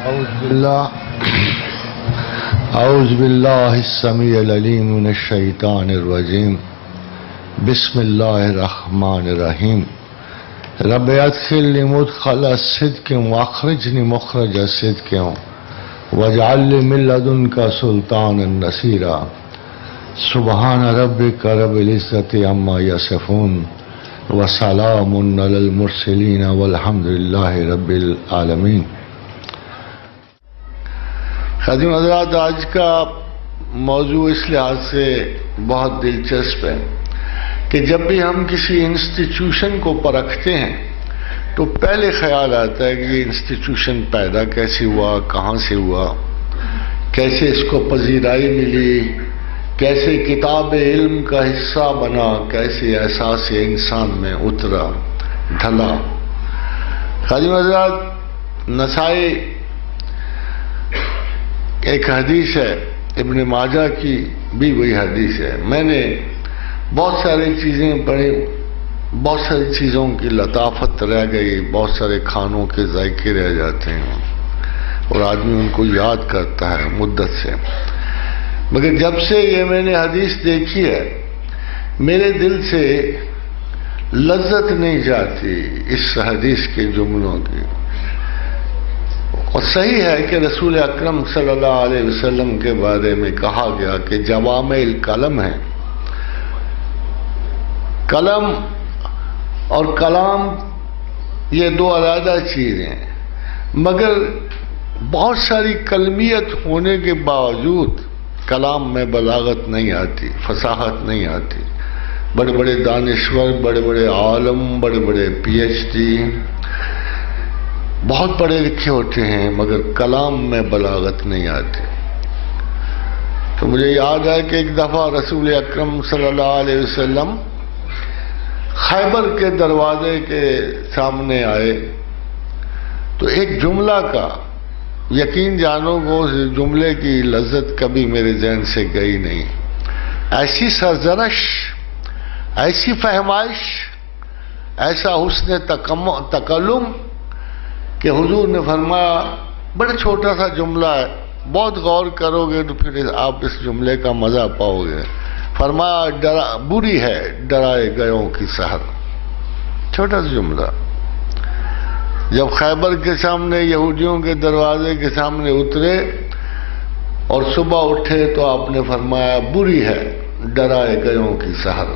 اعوذ باللہ السمیع العلیم من الشیطان الرجیم بسم اللہ الرحمن الرحیم رب ادخلنی مدخل صدق واخرجنی مخرج صدق واجعل لی من لدنک سلطانا نصیرا سبحان ربک رب العزۃ عما یصفون وسلام علی المرسلین والحمد للہ رب العالمین۔ خادم حضرات، آج کا موضوع اس لحاظ سے بہت دلچسپ ہے کہ جب بھی ہم کسی انسٹیٹیوشن کو پرکھتے ہیں تو پہلے خیال آتا ہے کہ یہ انسٹیٹیوشن پیدا کیسے ہوا، کہاں سے ہوا، کیسے اس کو پذیرائی ملی، کیسے کتاب علم کا حصہ بنا، کیسے احساس انسان میں اترا ڈھلا۔ خادم حضرات، نسائی ایک حدیث ہے، ابن ماجہ کی بھی وہی حدیث ہے۔ میں نے بہت ساری چیزیں پڑھی، بہت ساری چیزوں کی لطافت رہ گئی، بہت سارے کھانوں کے ذائقے رہ جاتے ہیں اور آدمی ان کو یاد کرتا ہے مدت سے، مگر جب سے یہ میں نے حدیث دیکھی ہے میرے دل سے لذت نہیں جاتی اس حدیث کے جملوں کی۔ اور صحیح ہے کہ رسول اکرم صلی اللہ علیہ وسلم کے بارے میں کہا گیا کہ جوامع الکلم ہے۔ قلم اور کلام یہ دو علیحدہ چیزیں ہیں، مگر بہت ساری کلمیت ہونے کے باوجود کلام میں بلاغت نہیں آتی، فصاحت نہیں آتی۔ بڑے بڑے دانشور، بڑے بڑے عالم، بڑے بڑے پی ایچ ڈی، بہت پڑھے لکھے ہوتے ہیں مگر کلام میں بلاغت نہیں آتی۔ تو مجھے یاد ہے کہ ایک دفعہ رسول اکرم صلی اللہ علیہ وسلم خیبر کے دروازے کے سامنے آئے تو ایک جملہ کا یقین جانو کہ اس جملے کی لذت کبھی میرے ذہن سے گئی نہیں۔ ایسی سرزنش، ایسی فہمائش، ایسا حسن تکلم کہ حضور نے فرمایا بڑا چھوٹا سا جملہ ہے، بہت غور کرو گے تو پھر آپ اس جملے کا مزہ پاؤ گے۔ فرمایا بری ہے ڈرائے گیوں کی سحر۔ چھوٹا سا جملہ۔ جب خیبر کے سامنے، یہودیوں کے دروازے کے سامنے اترے اور صبح اٹھے تو آپ نے فرمایا بری ہے ڈرائے گیوں کی سحر۔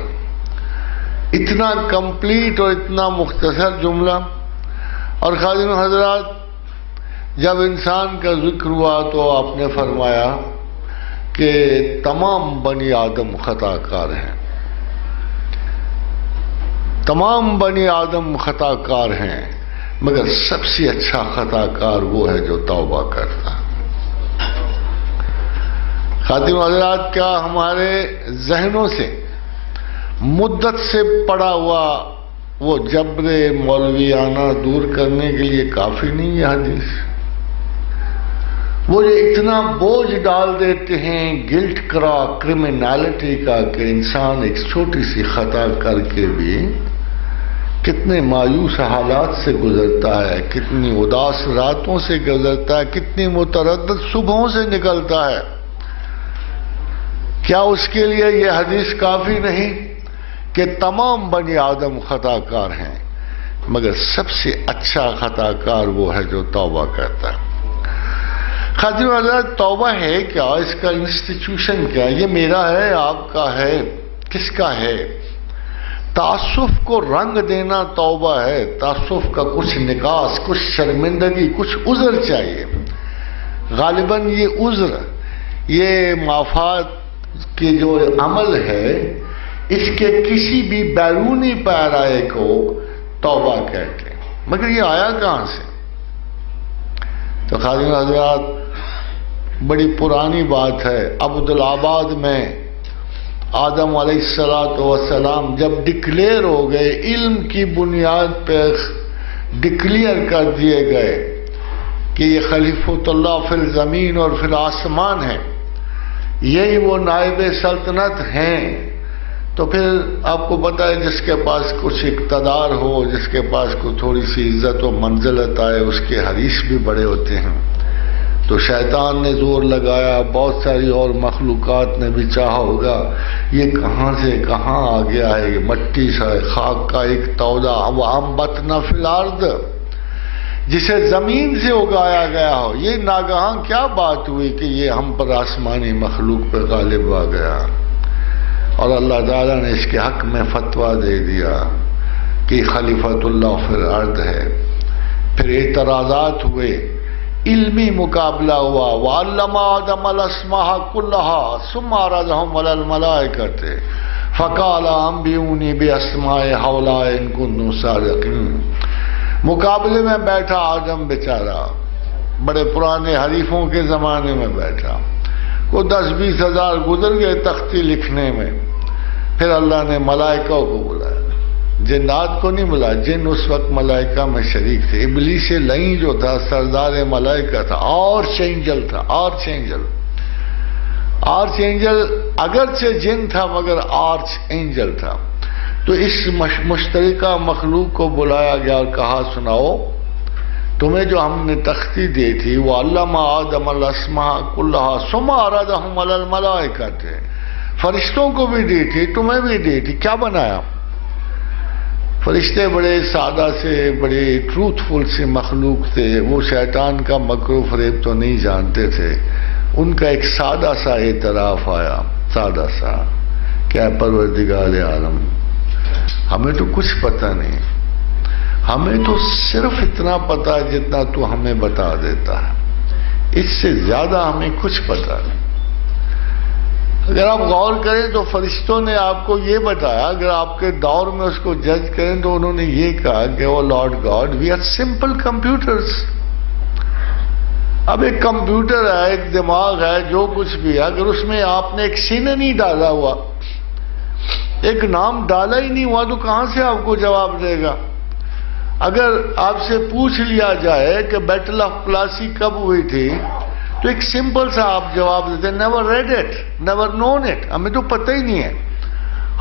اتنا کمپلیٹ اور اتنا مختصر جملہ۔ اور خادم حضرات، جب انسان کا ذکر ہوا تو آپ نے فرمایا کہ تمام بنی آدم خطا کار ہیں، تمام بنی آدم خطا کار ہیں، مگر سب سے اچھا خطا کار وہ ہے جو توبہ کرتا۔ خادم حضرات، کیا ہمارے ذہنوں سے مدت سے پڑا ہوا وہ جبر مولویانہ دور کرنے کے لیے کافی نہیں ہے حدیث؟ وہ یہ اتنا بوجھ ڈال دیتے ہیں گلٹ کرا، کرمنالٹی کا، کہ انسان ایک چھوٹی سی خطا کر کے بھی کتنے مایوس حالات سے گزرتا ہے، کتنی اداس راتوں سے گزرتا ہے، کتنی متردد صبحوں سے نکلتا ہے۔ کیا اس کے لیے یہ حدیث کافی نہیں کہ تمام بنی آدم خطا کار ہیں مگر سب سے اچھا خطا کار وہ ہے جو توبہ کرتا ہے؟ خادم حضرات، توبہ ہے کیا؟ اس کا انسٹیٹیوشن کیا ہے؟ یہ میرا ہے، آپ کا ہے، کس کا ہے؟ تعصف کو رنگ دینا توبہ ہے۔ تعصف کا کچھ نکاس، کچھ شرمندگی، کچھ عذر چاہیے۔ غالباً یہ عذر، یہ معافات کی جو عمل ہے، اس کے کسی بھی بیرونی پیرائے کو توبہ کہتے ہیں، مگر یہ آیا کہاں سے؟ تو خادم حضرات، بڑی پرانی بات ہے۔ عبدالآباد میں آدم علیہ السلام جب ڈکلیئر ہو گئے، علم کی بنیاد پہ ڈکلیئر کر دیے گئے کہ یہ خلیفۃ اللہ فی الزمین اور فی الآسمان ہے، یہی وہ نائب سلطنت ہیں، تو پھر آپ کو پتہ ہے جس کے پاس کچھ اقتدار ہو، جس کے پاس کوئی تھوڑی سی عزت و منزلت آئے، اس کے حریث بھی بڑے ہوتے ہیں۔ تو شیطان نے زور لگایا، بہت ساری اور مخلوقات نے بھی چاہا ہوگا یہ کہاں سے کہاں آ گیا ہے، یہ مٹی سا خاک کا ایک تودا، وَأَنبَتْنَا فِي الْأَرْضِ، جسے زمین سے اگایا گیا ہو۔ یہ ناگہاں کیا بات ہوئی کہ یہ ہم پر آسمانی مخلوق پہ غالب آ گیا؟ اور اللہ تعالیٰ نے اس کے حق میں فتویٰ دے دیا کہ خلیفۃ اللہ فی الارض ہے۔ پھر اعتراضات ہوئے، علمی مقابلہ ہوا، وَعَلَّمَ آدَمَ الْأَسْمَاءَ كُلَّهَا ثُمَّ عَرَضَهُمْ عَلَى الْمَلَائِكَةِ فَقَالَ أَنبِئُونِي بِأَسْمَاءِ هَؤُلَاءِ إِن كُنتُمْ صَادِقِينَ۔ مقابلے میں بیٹھا آدم بیچارہ، بڑے پرانے حریفوں کے زمانے میں بیٹھا، وہ 10-20 ہزار گزر گئے تختی لکھنے میں۔ پھر اللہ نے ملائکہ کو بلایا، جنات کو نہیں بلایا، جن اس وقت ملائکہ میں شریک تھے۔ ابلیس لعین جو تھا سردار ملائکہ تھا، آرچ اینجل تھا، آرچ اینجل۔ آرچ اینجل اگرچہ جن تھا مگر آرچ اینجل تھا۔ تو اس مشترکہ مخلوق کو بلایا گیا اور کہا سناؤ تمہیں جو ہم نے تختی دی تھی، وہ علم آدم الاسماء کلھا ثم عرضہم علی الملائکۃ، فرشتوں کو بھی دی تھی تمہیں بھی دی تھی، کیا بنایا؟ فرشتے بڑے سادہ سے بڑے ٹروتھ فل سے مخلوق تھے، وہ شیطان کا مکر و فریب تو نہیں جانتے تھے۔ ان کا ایک سادہ سا اعتراف آیا، سادہ سا، کیا پروردگار عالم ہمیں تو کچھ پتہ نہیں، ہمیں تو صرف اتنا پتا جتنا تو ہمیں بتا دیتا ہے، اس سے زیادہ ہمیں کچھ پتا نہیں۔ اگر آپ غور کریں تو فرشتوں نے آپ کو یہ بتایا، اگر آپ کے دور میں اس کو جج کریں تو انہوں نے یہ کہا کہ وہ lord God we are simple computers. اب ایک کمپیوٹر ہے، ایک دماغ ہے، جو کچھ بھی ہے، اگر اس میں آپ نے ایک سین نہیں ڈالا ہوا، ایک نام ڈالا ہی نہیں ہوا تو کہاں سے آپ کو جواب دے گا؟ اگر آپ سے پوچھ لیا جائے کہ بیٹل آف پلاسی کب ہوئی تھی تو ایک سمپل سا آپ جواب دیتے never read it, never known it, ہمیں تو پتہ ہی نہیں ہے۔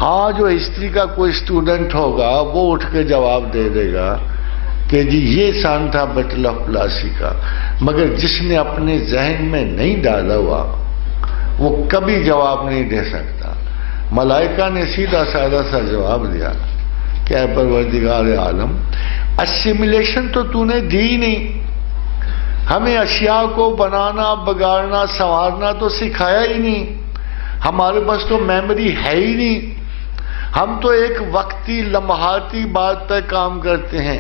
ہاں جو ہسٹری کا کوئی اسٹوڈنٹ ہوگا وہ اٹھ کے جواب دے دے گا کہ جی یہ سن تھا بیٹل آف پلاسی کا، مگر جس نے اپنے ذہن میں نہیں ڈالا ہوا وہ کبھی جواب نہیں دے سکتا۔ ملائکہ نے سیدھا سادہ سا جواب دیا کہ اے پروردگار عالم، اسیمیلیشن تو نے دی ہی نہیں، ہمیں اشیاء کو بنانا بگاڑنا سنوارنا تو سکھایا ہی نہیں، ہمارے پاس تو میموری ہے ہی نہیں، ہم تو ایک وقتی لمحاتی بات پہ کام کرتے ہیں،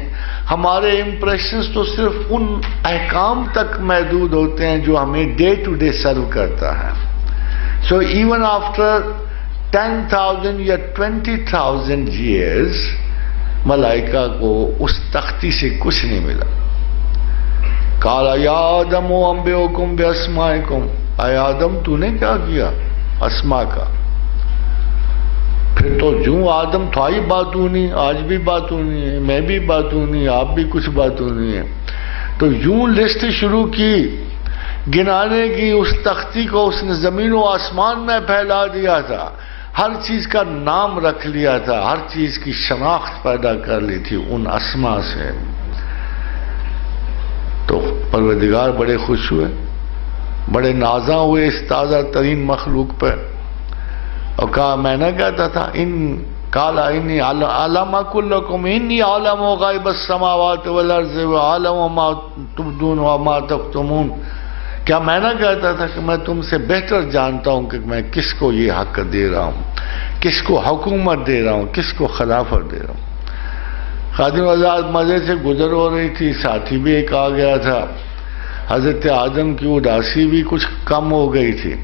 ہمارے امپریشنز تو صرف ان احکام تک محدود ہوتے ہیں جو ہمیں ڈے ٹو ڈے سرو کرتا ہے۔ سو ایون آفٹر 10,000 یا 20,000 years ملائکہ کو اس تختی سے کچھ نہیں ملا۔ قال یا آدم انبئکم باسمائکم، اے آدم تو نے کیا کیا اسماء کا؟ پھر تو جو آدم تھا ہی باتونی، آج بھی باتونی ہے، میں بھی باتونی، آپ بھی کچھ باتونی ہے۔ تو یوں لسٹ شروع کی گنانے کی، اس تختی کو اس نے زمین و آسمان میں پھیلا دیا تھا، ہر چیز کا نام رکھ لیا تھا، ہر چیز کی شناخت پیدا کر لی تھی ان اسماء سے۔ تو پروردگار بڑے خوش ہوئے، بڑے نازاں ہوئے اس تازہ ترین مخلوق پہ، اور کہا میں نہ کہتا تھا قال انی اعلم کلکم انی اعلم غیب السماوات والارض واعلم ما تبدون وما تکتمون، کیا میں نہ کہتا تھا کہ میں تم سے بہتر جانتا ہوں کہ میں کس کو یہ حق دے رہا ہوں، کس کو حکومت دے رہا ہوں، کس کو خلافت دے رہا ہوں۔ خادم آزاد مزے سے گزر ہو رہی تھی، ساتھی بھی ایک آ گیا تھا، حضرت آدم کی اداسی بھی کچھ کم ہو گئی تھی۔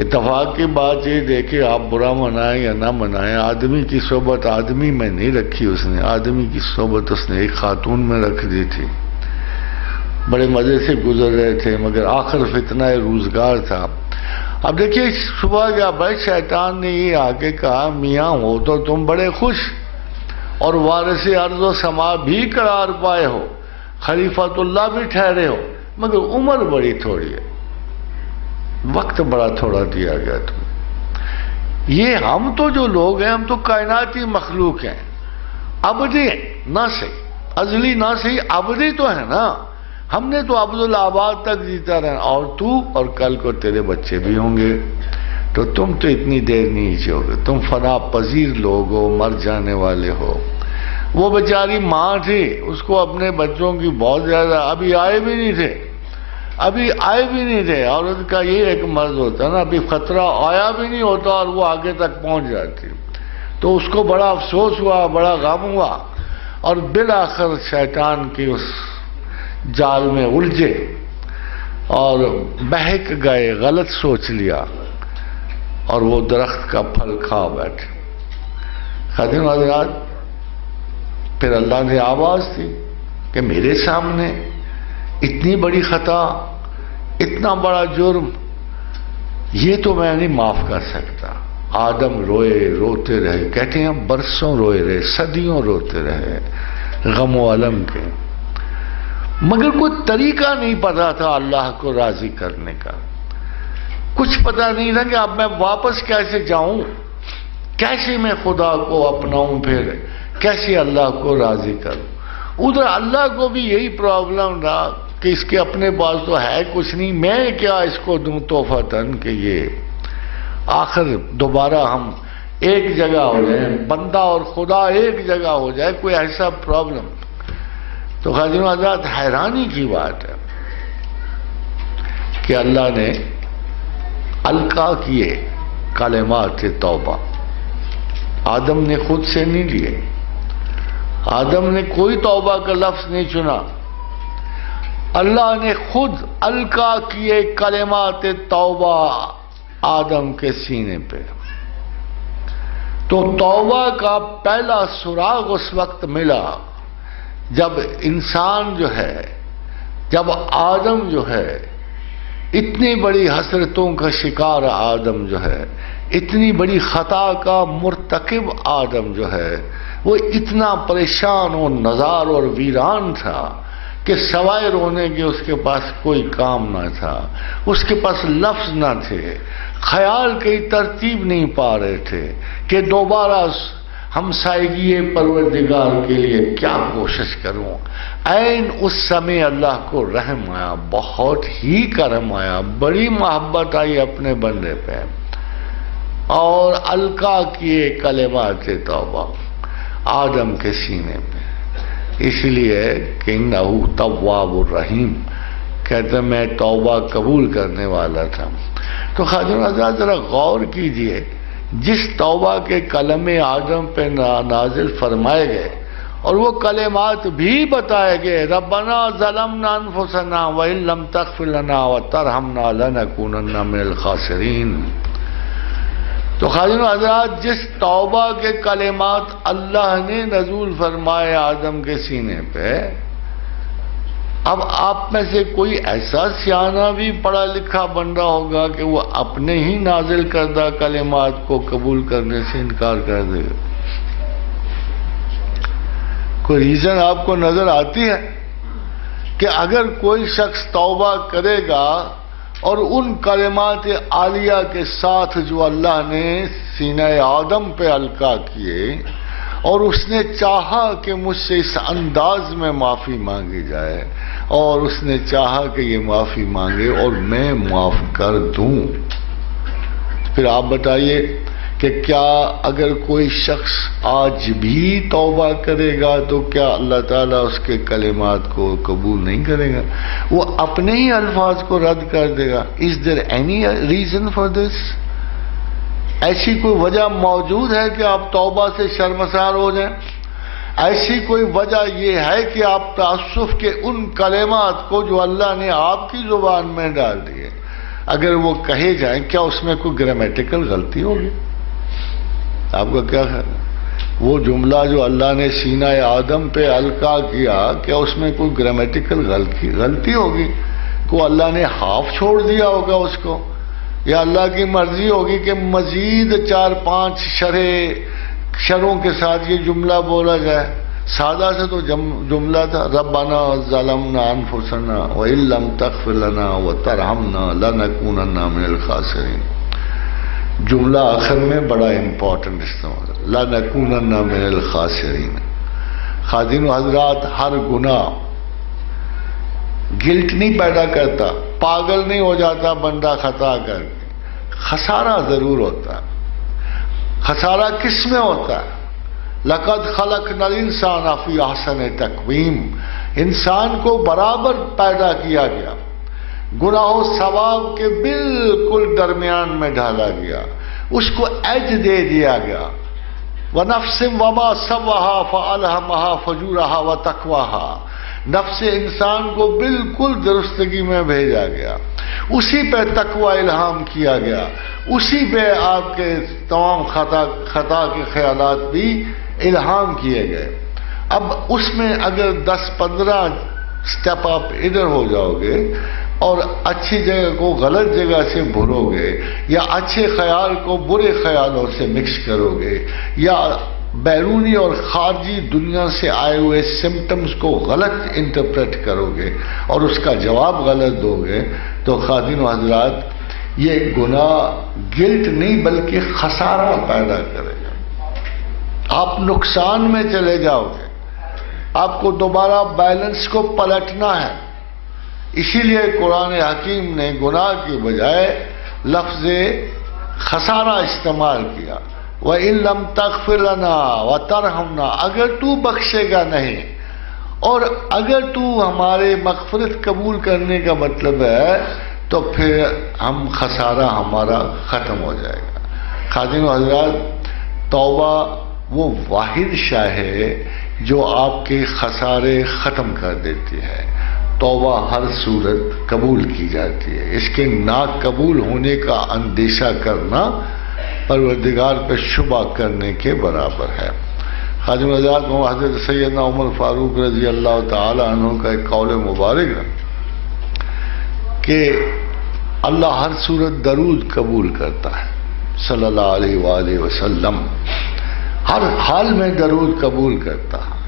اتفاق کی بات یہ دیکھے آپ برا منائیں یا نہ منائیں، آدمی کی صحبت آدمی میں نہیں رکھی اس نے، آدمی کی صحبت اس نے ایک خاتون میں رکھ دی تھی۔ بڑے مزے سے گزر رہے تھے، مگر آخر فتنہ روزگار تھا۔ اب دیکھیے صبح کیا بھائی شیطان نے یہ آگے کہا میاں ہو تو تم بڑے خوش اور وارث ارض و سما بھی قرار پائے ہو، خلیفۃ اللہ بھی ٹھہرے ہو، مگر عمر بڑی تھوڑی ہے، وقت بڑا تھوڑا دیا گیا تمہیں۔ یہ ہم تو جو لوگ ہیں ہم تو کائناتی مخلوق ہیں، ابدی نہ صحیح ازلی نہ صحیح ابدی تو ہے نا، ہم نے تو عبدالآباد تک جیتا رہا، اور تو اور کل کو تیرے بچے بھی ہوں گے، تو تم تو اتنی دیر نہیں جیو گے، تم فنا پذیر لوگ ہو، مر جانے والے ہو۔ وہ بیچاری ماں تھی، اس کو اپنے بچوں کی بہت زیادہ، ابھی آئے بھی نہیں تھے، عورت کا یہ ایک مرض ہوتا ہے نا، ابھی خطرہ آیا بھی نہیں ہوتا اور وہ آگے تک پہنچ جاتی، تو اس کو بڑا افسوس ہوا، بڑا غم ہوا، اور بالآخر شیطان کی اس جال میں الجھے اور بہک گئے، غلط سوچ لیا اور وہ درخت کا پھل کھا بیٹھے۔ خادم حضرات، پھر اللہ نے آواز دی کہ میرے سامنے اتنی بڑی خطا، اتنا بڑا جرم، یہ تو میں نہیں معاف کر سکتا۔ آدم روتے رہے، کہتے ہیں برسوں روئے رہے، صدیوں روتے رہے غم و الم کے، مگر کوئی طریقہ نہیں پتا تھا اللہ کو راضی کرنے کا، کچھ پتا نہیں تھا کہ اب میں واپس کیسے جاؤں، کیسے میں خدا کو اپناؤں، پھر کیسے اللہ کو راضی کروں۔ ادھر اللہ کو بھی یہی پرابلم رہا کہ اس کے اپنے پاس تو ہے کچھ نہیں، میں کیا اس کو دوں تحفتاً کہ یہ آخر دوبارہ ہم ایک جگہ ہو جائیں، بندہ اور خدا ایک جگہ ہو جائے، کوئی ایسا پرابلم۔ تو خادم حضرات، حیرانی کی بات ہے کہ اللہ نے القا کیے کلمات توبہ، آدم نے خود سے نہیں لیے، آدم نے کوئی توبہ کا لفظ نہیں چنا، اللہ نے خود القا کیے کلمات توبہ آدم کے سینے پہ۔ تو توبہ کا پہلا سراغ اس وقت ملا جب انسان جو ہے، جب آدم جو ہے، اتنی بڑی حسرتوں کا شکار آدم جو ہے، اتنی بڑی خطا کا مرتکب آدم جو ہے، وہ اتنا پریشان و نزار اور ویران تھا کہ سوائے رونے کے اس کے پاس کوئی کام نہ تھا، اس کے پاس لفظ نہ تھے، خیال کی ترتیب نہیں پا رہے تھے کہ دوبارہ ہمسائیگی پروردگار کے لیے کیا کوشش کروں۔ عین اس سمے اللہ کو رحم آیا، بہت ہی کرم آیا، بڑی محبت آئی اپنے بندے پہ، اور القا کیے کلمات توبہ آدم کے سینے پہ۔ اس لیے کہ انہ تواب الرحیم، کہتے ہیں میں توبہ قبول کرنے والا تھا۔ تو خادم حضرات ذرا غور کیجئے، جس توبہ کے کلمے آدم پہ نازل فرمائے گئے اور وہ کلمات بھی بتائے گئے، ربنا ظلمنا انفسنا وان لم تغفر لنا وترحمنا لنکونن من الخاسرین۔ تو خادم حضرات، جس توبہ کے کلمات اللہ نے نزول فرمائے آدم کے سینے پہ، اب آپ میں سے کوئی ایسا سیانہ بھی پڑھا لکھا بندہ ہوگا کہ وہ اپنے ہی نازل کردہ کلمات کو قبول کرنے سے انکار کر دے گا؟ کوئی ریزن آپ کو نظر آتی ہے کہ اگر کوئی شخص توبہ کرے گا اور ان کلمات عالیہ کے ساتھ جو اللہ نے سینہ آدم پہ القا کیے، اور اس نے چاہا کہ مجھ سے اس انداز میں معافی مانگی جائے، اور اس نے چاہا کہ یہ معافی مانگے اور میں معاف کر دوں، پھر آپ بتائیے کہ کیا اگر کوئی شخص آج بھی توبہ کرے گا تو کیا اللہ تعالیٰ اس کے کلمات کو قبول نہیں کرے گا؟ وہ اپنے ہی الفاظ کو رد کر دے گا۔ Is there any reason for this؟ ایسی کوئی وجہ موجود ہے کہ آپ توبہ سے شرمسار ہو جائیں؟ ایسی کوئی وجہ یہ ہے کہ آپ تعسف کے ان کلمات کو جو اللہ نے آپ کی زبان میں ڈال دیے، اگر وہ کہے جائیں، کیا اس میں کوئی گرامیٹیکل غلطی ہوگی؟ آپ کا کیا خیال ہے؟ وہ جملہ جو اللہ نے سینہ آدم پہ القا کیا، کیا اس میں کوئی گرامیٹیکل غلطی ہوگی؟ کو اللہ نے ہاف چھوڑ دیا ہوگا اس کو، یا اللہ کی مرضی ہوگی کہ مزید 4-5 شروں کے ساتھ یہ جملہ بولا جائے؟ سادہ سے تو جملہ تھا، ربنا ظلمنا انفسنا وان لم تغفر لنا وترحمنا لنکونن من الخاسرین۔ جملہ آخر میں بڑا امپورٹنٹ استعمال، لنکونن من الخاسرین۔ خادم حضرات، ہر گناہ گلٹ نہیں پیدا کرتا، پاگل نہیں ہو جاتا بندہ خطا کر کے، خسارہ ضرور ہوتا ہے۔ خسارہ کس میں ہوتا ہے؟ لقد خلقنا الانسان فی احسن تقویم، انسان کو برابر پیدا کیا گیا، گناہ و ثواب کے بالکل درمیان میں ڈالا گیا، اس کو ایج دے دیا گیا۔ وَنَفْسٍ وَمَا سَوَّاهَا فَأَلْهَمَهَا فُجُورَهَا وَتَقْوَاهَا، نفس انسان کو بالکل درستگی میں بھیجا گیا، اسی پہ تقوی الہام کیا گیا، اسی پہ آپ کے تمام خطا کے خیالات بھی الہام کیے گئے۔ اب اس میں اگر 10-15 سٹیپ آپ ادھر ہو جاؤ گے اور اچھی جگہ کو غلط جگہ سے بھرو گے، یا اچھے خیال کو برے خیالوں سے مکس کرو گے، یا بیرونی اور خارجی دنیا سے آئے ہوئے سمٹمز کو غلط انٹرپریٹ کرو گے اور اس کا جواب غلط دو گے، تو خادم و حضرات یہ گناہ گلٹ نہیں بلکہ خسارہ پیدا کرے گا، آپ نقصان میں چلے جاؤ گے، آپ کو دوبارہ بیلنس کو پلٹنا ہے۔ اسی لیے قرآن حکیم نے گناہ کی بجائے لفظ خسارہ استعمال کیا، وَإِن لَمْ تَغْفِرْ لَنَا وَتَرْحَمْنَا، اگر تو بخشے گا نہیں اور اگر تو ہمارے مغفرت قبول کرنے کا مطلب ہے تو پھر ہم خسارہ ہمارا ختم ہو جائے گا۔ خادم حضرات، توبہ وہ واحد شے ہے جو آپ کے خسارے ختم کر دیتی ہے۔ توبہ ہر صورت قبول کی جاتی ہے، اس کے ناقبول ہونے کا اندیشہ کرنا پروردگار پہ شبہ کرنے کے برابر ہے۔ خادم حضرات، حضرت سیدنا عمر فاروق رضی اللہ تعالی عنہ کا ایک قول مبارک ہے کہ اللہ ہر صورت درود قبول کرتا ہے صلی اللہ علیہ وآلہ وسلم، ہر حال میں درود قبول کرتا ہے،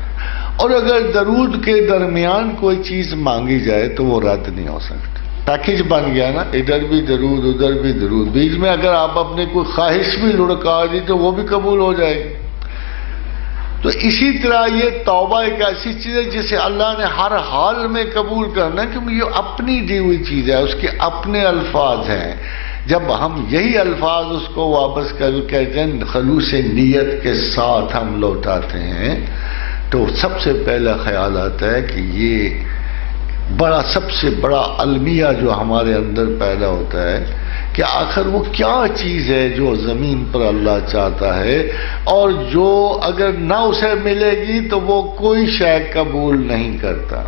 اور اگر درود کے درمیان کوئی چیز مانگی جائے تو وہ رد نہیں ہو سکتی۔ پیکج بن گیا نا، ادھر بھی درود ادھر بھی درود، بیچ میں اگر آپ اپنے کوئی خواہش بھی لڑکا دی تو وہ بھی قبول ہو جائے گی۔ تو اسی طرح یہ توبہ ایک ایسی چیز ہے جسے اللہ نے ہر حال میں قبول کرنا ہے، کیونکہ یہ اپنی دی ہوئی چیز ہے، اس کے اپنے الفاظ ہیں۔ جب ہم یہی الفاظ اس کو واپس کہتے ہیں خلوص نیت کے ساتھ ہم لوٹاتے ہیں، تو سب سے پہلا خیال آتا ہے کہ یہ سب سے بڑا المیہ جو ہمارے اندر پیدا ہوتا ہے کہ آخر وہ کیا چیز ہے جو زمین پر اللہ چاہتا ہے، اور جو اگر نہ اسے ملے گی تو وہ کوئی شے قبول نہیں کرتا۔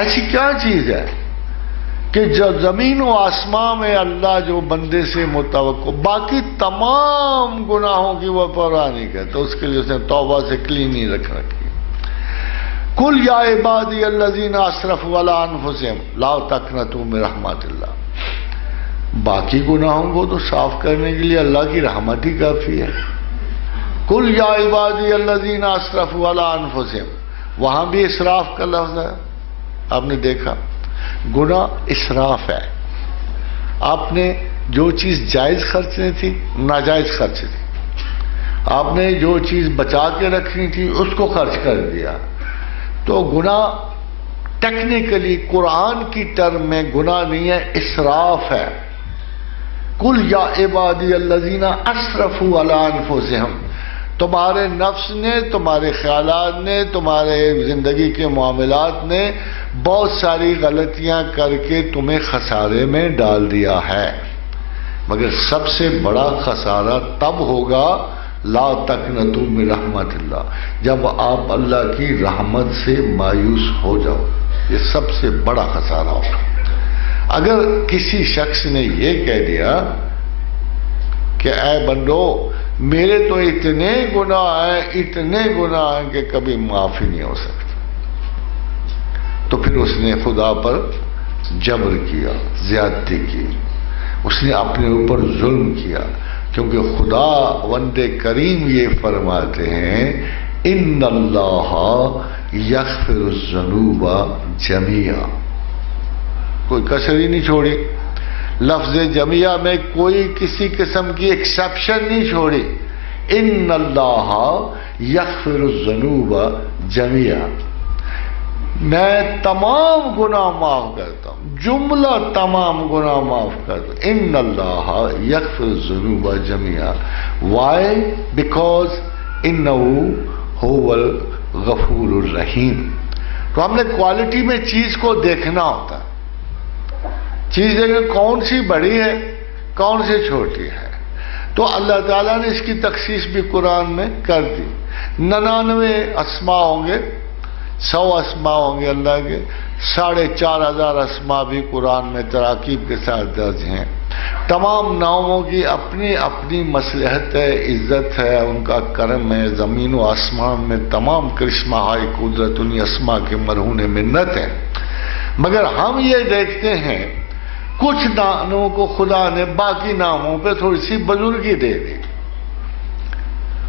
ایسی کیا چیز ہے کہ جو زمین و آسمان میں اللہ جو بندے سے متوقع، باقی تمام گناہوں کی وہ پرواہ نہیں کرتا، اس کے لیے اس نے توبہ سے کلین ہی رکھ رکھی۔ قل یا عبادی الذین اسرفوا علی انفسہم لا تقنطوا من رحمت اللہ، باقی گناہوں کو تو صاف کرنے کے لیے اللہ کی رحمت ہی کافی ہے۔ قل یا عبادی الذین اسرفوا علی انفسہم، وہاں بھی اسراف کا لفظ ہے۔ آپ نے دیکھا گناہ اسراف ہے، آپ نے جو چیز جائز خرچنی تھی ناجائز خرچ تھی، آپ نے جو چیز بچا کے رکھنی تھی اس کو خرچ کر دیا، تو گناہ ٹیکنیکلی قرآن کی ٹرم میں گناہ نہیں ہے، اسراف ہے۔ قل یا عبادی الذین اسرفوا علی انفسہم، تمہارے نفس نے، تمہارے خیالات نے، تمہارے زندگی کے معاملات نے بہت ساری غلطیاں کر کے تمہیں خسارے میں ڈال دیا ہے، مگر سب سے بڑا خسارہ تب ہوگا لا تقنطوا من رحمت اللہ، جب آپ اللہ کی رحمت سے مایوس ہو جاؤ، یہ سب سے بڑا خسارہ ہوگا۔ اگر کسی شخص نے یہ کہہ دیا کہ اے بندو میرے تو اتنے گناہ ہیں کہ کبھی معافی نہیں ہو سکتی، تو پھر اس نے خدا پر جبر کیا، زیادتی کی، اس نے اپنے اوپر ظلم کیا، کیونکہ خدا وند کریم یہ فرماتے ہیں ان اللہ یغفر الذنوب جمیعا، کوئی کسر ہی نہیں چھوڑی، لفظ جمیعہ میں کوئی کسی قسم کی ایکسیپشن نہیں چھوڑی، ان اللہ یغفر الذنوب جمیعا۔ میں تمام گناہ معاف کرتا ہوں، جملہ تمام گناہ معاف کرتا ہوں. ان اللہ یغفر الذنوب جميعا. Why? Because انہو هو الغفور الرحیم. تو ہم نے کوالٹی میں چیز کو دیکھنا ہوتا ہے، چیز دیکھیں کون سی بڑی ہے کون سی چھوٹی ہے. تو اللہ تعالیٰ نے اس کی تخصیص بھی قرآن میں کر دی. 99 اسماء ہوں گے، 100 اسماء ہوں گے اللہ کے، 4,500 اسماء بھی قرآن میں تراکیب کے ساتھ درج ہیں. تمام ناموں کی اپنی اپنی مصلحت ہے، عزت ہے، ان کا کرم ہے. زمین و آسمان میں تمام کرشمہ ہائے قدرت انہی اسماء کے مرہون منت ہے. مگر ہم یہ دیکھتے ہیں کچھ ناموں کو خدا نے باقی ناموں پہ تھوڑی سی بزرگی دے دی.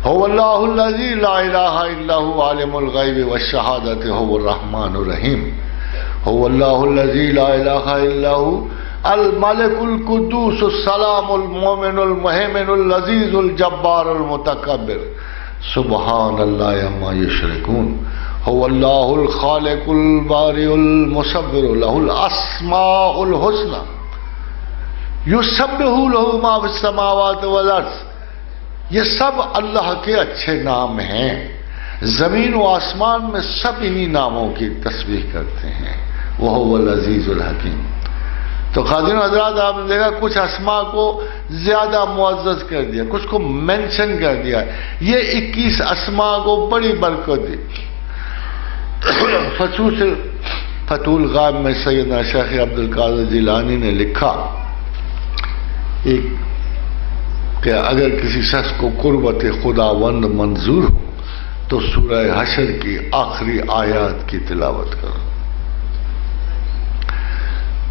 هو اللہ الذی لا الہ الا هو عالم الغیب والشہادۃ هو الرحمن الرحیم. هو اللہ الذی لا الہ الا هو الملک القدوس السلام المؤمن المہیمن العزیز الجبار المتکبر سبحان اللہ عما یشرکون. هو اللہ الخالق البارئ المصور له الاسماء الحسنى یسبح له ما فی السماوات والارض. یہ سب اللہ کے اچھے نام ہیں، زمین و آسمان میں سب انہی ناموں کی تسبیح کرتے ہیں. وَهُوَ الْعَزِيزُ الْحَكِيمُ. تو خادم حضرات آپ نے دیکھا کچھ اسماء کو زیادہ معزز کر دیا، کچھ کو مینشن کر دیا. یہ 21 اسماء کو بڑی برکت دی. خصوص فتح الغاب میں سیدنا شیخ عبد القادر جیلانی نے لکھا کہ اگر کسی شخص کو قربت خداوند منظور ہو تو سورہ حشر کی آخری آیات کی تلاوت کرو.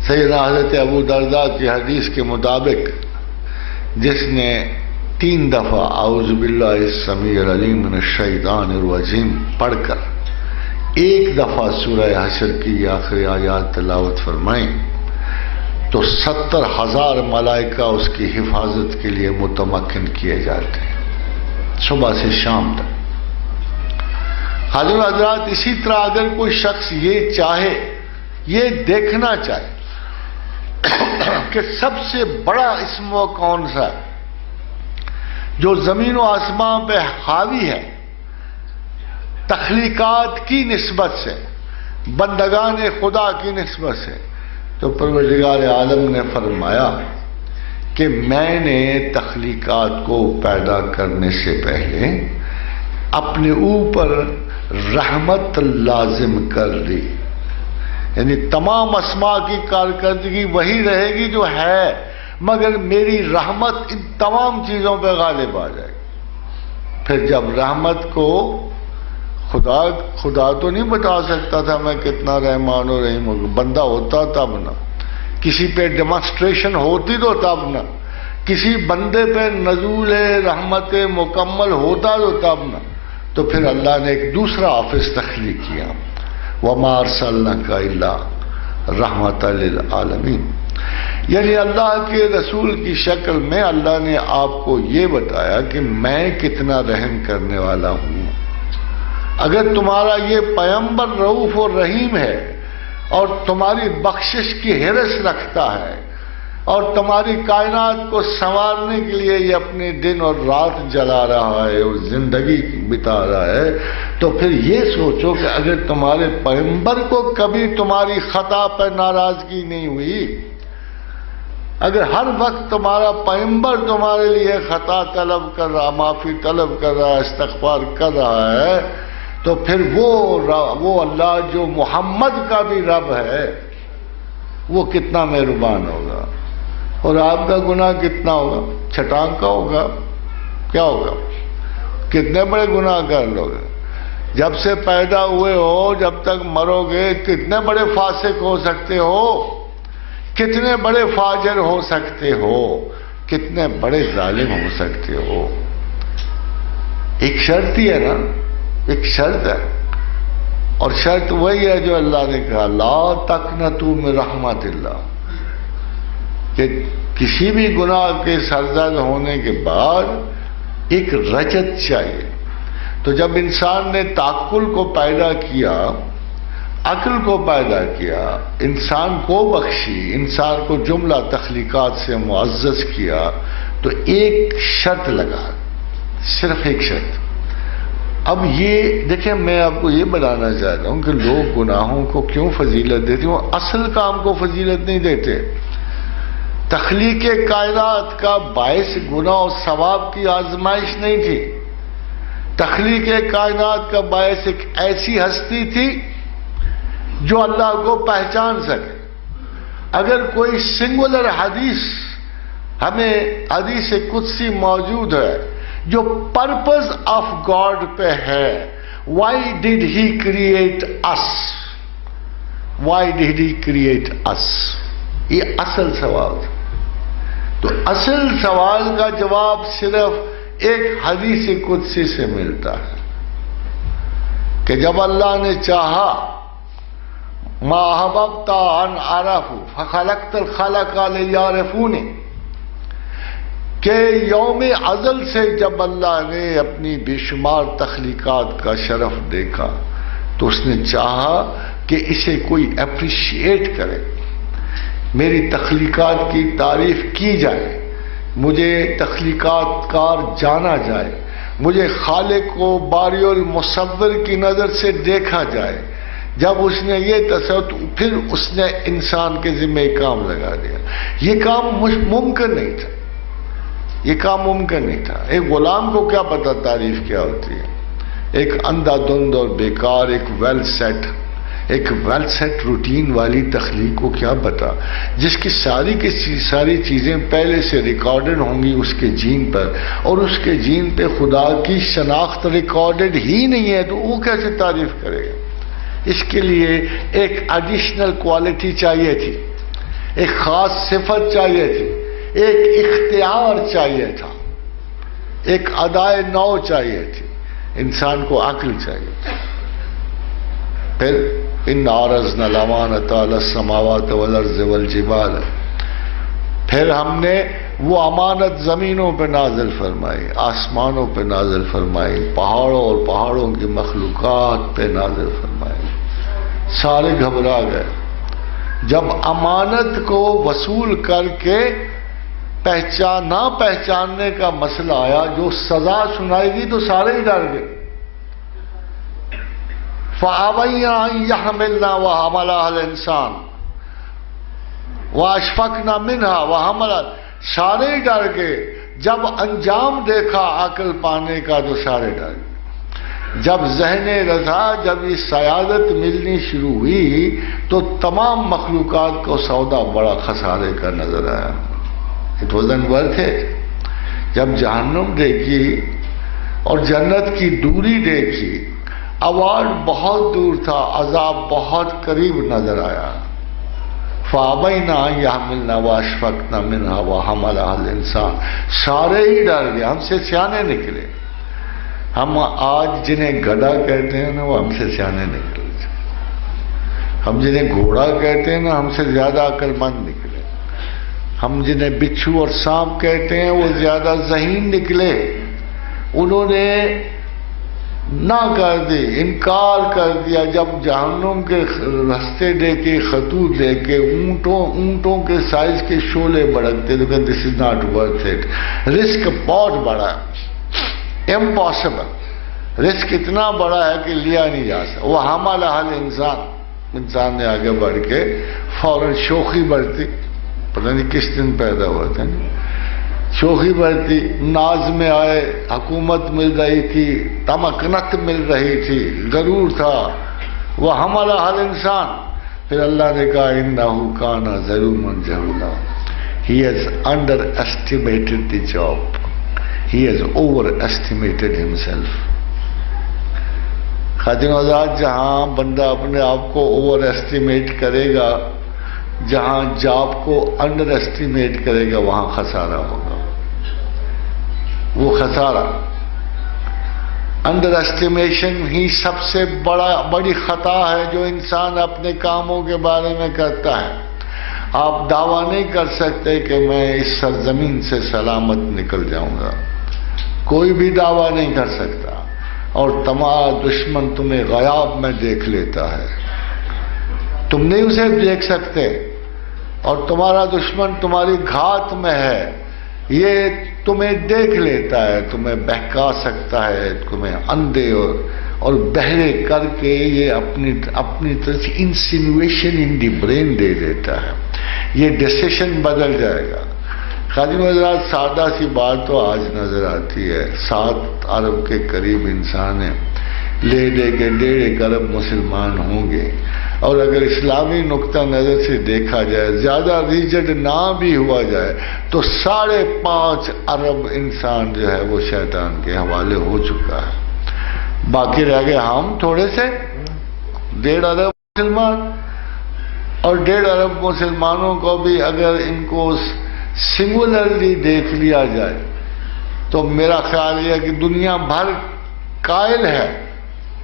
سیدنا حضرت ابو درداء کی حدیث کے مطابق جس نے 3 دفعہ اعوذ باللہ السمیع العلیم من الشیطان الرجیم پڑھ کر 1 دفعہ سورہ حشر کی آخری آیات تلاوت فرمائیں تو 70,000 ملائکہ اس کی حفاظت کے لیے متمکن کیے جاتے ہیں صبح سے شام تک. حاضر حضرات اسی طرح اگر کوئی شخص یہ چاہے، یہ دیکھنا چاہے کہ سب سے بڑا اسم وہ کون سا ہے جو زمین و آسمان پہ حاوی ہے تخلیقات کی نسبت سے، بندگان خدا کی نسبت سے، تو پروردگار عالم نے فرمایا کہ میں نے تخلیقات کو پیدا کرنے سے پہلے اپنے اوپر رحمت لازم کر لی. یعنی تمام اسماء کی کارکردگی وہی رہے گی جو ہے، مگر میری رحمت ان تمام چیزوں پہ غالب آ جائے گی. پھر جب رحمت کو خدا تو نہیں بتا سکتا تھا میں کتنا رحمان و رحیم ہوں، بندہ ہوتا تب نہ، کسی پہ ڈیمانسٹریشن ہوتی تو تب نہ، کسی بندے پہ نزول رحمت مکمل ہوتا تو تب نہ. تو پھر اللہ نے ایک دوسرا آفس تخلیق کیا، وَمَا أَرْسَلْنَاكَ إِلَّا رَحْمَةً لِلْعَالَمِينَ. یعنی اللہ کے رسول کی شکل میں اللہ نے آپ کو یہ بتایا کہ میں کتنا رحم کرنے والا ہوں. اگر تمہارا یہ پیغمبر رؤوف اور رحیم ہے اور تمہاری بخشش کی حرص رکھتا ہے اور تمہاری کائنات کو سنوارنے کے لیے یہ اپنے دن اور رات جلا رہا ہے اور زندگی بتا رہا ہے، تو پھر یہ سوچو کہ اگر تمہارے پیغمبر کو کبھی تمہاری خطا پر ناراضگی نہیں ہوئی، اگر ہر وقت تمہارا پیغمبر تمہارے لیے خطا طلب کر رہا، معافی طلب کر رہا، استغفار کر رہا ہے، تو پھر وہ اللہ جو محمد کا بھی رب ہے وہ کتنا مہربان ہوگا. اور آپ کا گناہ کتنا ہوگا؟ چھٹانک کا ہوگا؟ کیا ہوگا؟ کتنے بڑے گناہ کر لوگ، جب سے پیدا ہوئے ہو جب تک مرو گے کتنے بڑے فاسق ہو سکتے ہو، کتنے بڑے فاجر ہو سکتے ہو، کتنے بڑے ظالم ہو سکتے ہو. ایک شرط ہی ہے نا، ایک شرط ہے، اور شرط وہی ہے جو اللہ نے کہا لا تقنطوا من رحمت اللہ، کہ کسی بھی گناہ کے سرزد ہونے کے بعد ایک رجت چاہیے. تو جب انسان نے تعقل کو پیدا کیا عقل کو پیدا کیا، انسان کو بخشی، انسان کو جملہ تخلیقات سے معزز کیا، تو ایک شرط لگا، صرف ایک شرط. اب یہ دیکھیں، میں آپ کو یہ بتانا چاہتا ہوں کہ لوگ گناہوں کو کیوں فضیلت دیتے ہیں، وہ اصل کام کو فضیلت نہیں دیتے. تخلیق کائنات کا باعث گناہ و ثواب کی آزمائش نہیں تھی. تخلیق کائنات کا باعث ایک ایسی ہستی تھی جو اللہ کو پہچان سکے. اگر کوئی سنگولر حدیث ہمیں حدیث قدسی موجود ہے جو پرپز آف گاڈ پہ ہے، why did he create us, why did he create us, یہ اصل سوال تھا. تو اصل سوال کا جواب صرف ایک حدیث قدسی سے ملتا ہے کہ جب اللہ نے چاہا، ما احببت ان اعرف فخلقت الخلق لیعرفونی، کہ یوم ازل سے جب اللہ نے اپنی بے شمار تخلیقات کا شرف دیکھا تو اس نے چاہا کہ اسے کوئی اپریشیٹ کرے، میری تخلیقات کی تعریف کی جائے، مجھے تخلیقات کار جانا جائے، مجھے خالق کو باری المصور کی نظر سے دیکھا جائے. جب اس نے یہ تصور، پھر اس نے انسان کے ذمہ کام لگا دیا. یہ کام ممکن نہیں تھا، یہ کام ممکن نہیں تھا. ایک غلام کو کیا پتا تعریف کیا ہوتی ہے؟ ایک اندھا دھند اور بیکار ایک ویل سیٹ روٹین والی تخلیق کو کیا پتا، جس کی ساری چیزیں پہلے سے ریکارڈڈ ہوں گی اس کے جین پر، اور اس کے جین پہ خدا کی شناخت ریکارڈڈ ہی نہیں ہے، تو وہ کیسے تعریف کرے گا؟ اس کے لیے ایک ایڈیشنل کوالٹی چاہیے تھی، ایک خاص صفت چاہیے تھی، ایک اختیار چاہیے تھا، ایک ادائے نو چاہیے تھی، انسان کو عقل چاہیے تھی. پھر ان عرضنا الامانۃ علی السماوات والارض والجبال، پھر ہم نے وہ امانت زمینوں پہ نازل فرمائی، آسمانوں پہ نازل فرمائی، پہاڑوں اور پہاڑوں کی مخلوقات پہ نازل فرمائی. سارے گھبرا گئے جب امانت کو وصول کر کے نہ پہچاننے کا مسئلہ آیا، جو سزا سنائی گی تو سارے ہی ڈر گئے. فَأَبَيْنَ أَن يَحْمِلْنَا وَحَمَلَهَا الْإِنسَانُ وَأَشْفَقْنَا مِنْهَا وَحَمَلَهَا، سارے ہی ڈر گئے. جب انجام دیکھا عقل پانے کا تو سارے ڈر گئے. جب ذہن رضا، جب یہ سیادت ملنی شروع ہوئی تو تمام مخلوقات کو سودا بڑا خسارے کا نظر آیا. It wasn't worth it. جب جہنم دیکھی اور جنت کی دوری دیکھی، ایوارڈ بہت دور تھا، عذاب بہت قریب نظر آیا. فَأَبَيْنَا أَن يَحْمِلْنَا وَأَشْفَقْنَا مِنْهَا وَحَمَلَهَا الْإِنسَانُ، سارے ہی ڈر گئے، ہم سے سیانے نکلے. ہم آج جنہیں گدھا کہتے ہیں نا، وہ ہم سے سیانے نکلے. ہم جنہیں گھوڑا کہتے ہیں نا، ہم سے زیادہ عقل مند نکلے. ہم جنہیں بچھو اور سانپ کہتے ہیں، وہ زیادہ ذہین نکلے. انہوں نے نہ کر دی، انکار کر دیا. جب جہنم کے رستے دیکھے، خطوط دیکھے، اونٹوں کے سائز کے شعلے بڑکتے، تو کہ this is not worth it, risk بہت بڑا، امپاسبل، رسک اتنا بڑا ہے کہ لیا نہیں جا سکتا. وہ حملہ انسان نے آگے بڑھ کے فوراً شوخی بڑھتی، پتہ نہیں کس دن پیدا ہوا تھا، شوخی بڑھتی، ناز میں آئے، حکومت مل رہی تھی، تمکنت مل رہی تھی، غرور تھا. وہ حملہ الانسان، پھر اللہ نے کہا انہ کان ظلوما جہولا، he has underestimated the job, he has overestimated himself. خاتون حضرات، جہاں بندہ اپنے آپ کو اوور ایسٹیمیٹ کرے گا، جہاں جاب کو انڈر ایسٹیمیٹ کرے گا، وہاں خسارہ ہوگا. وہ خسارہ، انڈر ایسٹیمیشن ہی سب سے بڑی خطا ہے جو انسان اپنے کاموں کے بارے میں کرتا ہے. آپ دعویٰ نہیں کر سکتے کہ میں اس سرزمین سے سلامت نکل جاؤں گا، کوئی بھی دعویٰ نہیں کر سکتا، اور تمہارا دشمن تمہیں غیاب میں دیکھ لیتا ہے. تم نہیں اسے دیکھ سکتے، اور تمہارا دشمن تمہاری گھات میں ہے، یہ تمہیں دیکھ لیتا ہے، تمہیں بہکا سکتا ہے، تمہیں اندھے اور بہرے کر کے یہ اپنی طرف سے انسینویشن ان دی برین دے دیتا ہے، یہ ڈیسیشن بدل جائے گا۔ خادم حضرات، سادہ سی بات تو آج نظر آتی ہے، 7 ارب کے قریب انسان ہیں، لے دے کے 1.5 ارب مسلمان ہوں گے، اور اگر اسلامی نقطہ نظر سے دیکھا جائے، زیادہ ریجڈ نہ بھی ہوا جائے، تو 5.5 ارب انسان جو ہے وہ شیطان کے حوالے ہو چکا ہے۔ باقی رہ گئے ہم تھوڑے سے 1.5 ارب مسلمان، اور 1.5 ارب مسلمانوں کو بھی اگر ان کو سنگولرلی دیکھ لیا جائے تو میرا خیال یہ ہے کہ دنیا بھر قائل ہے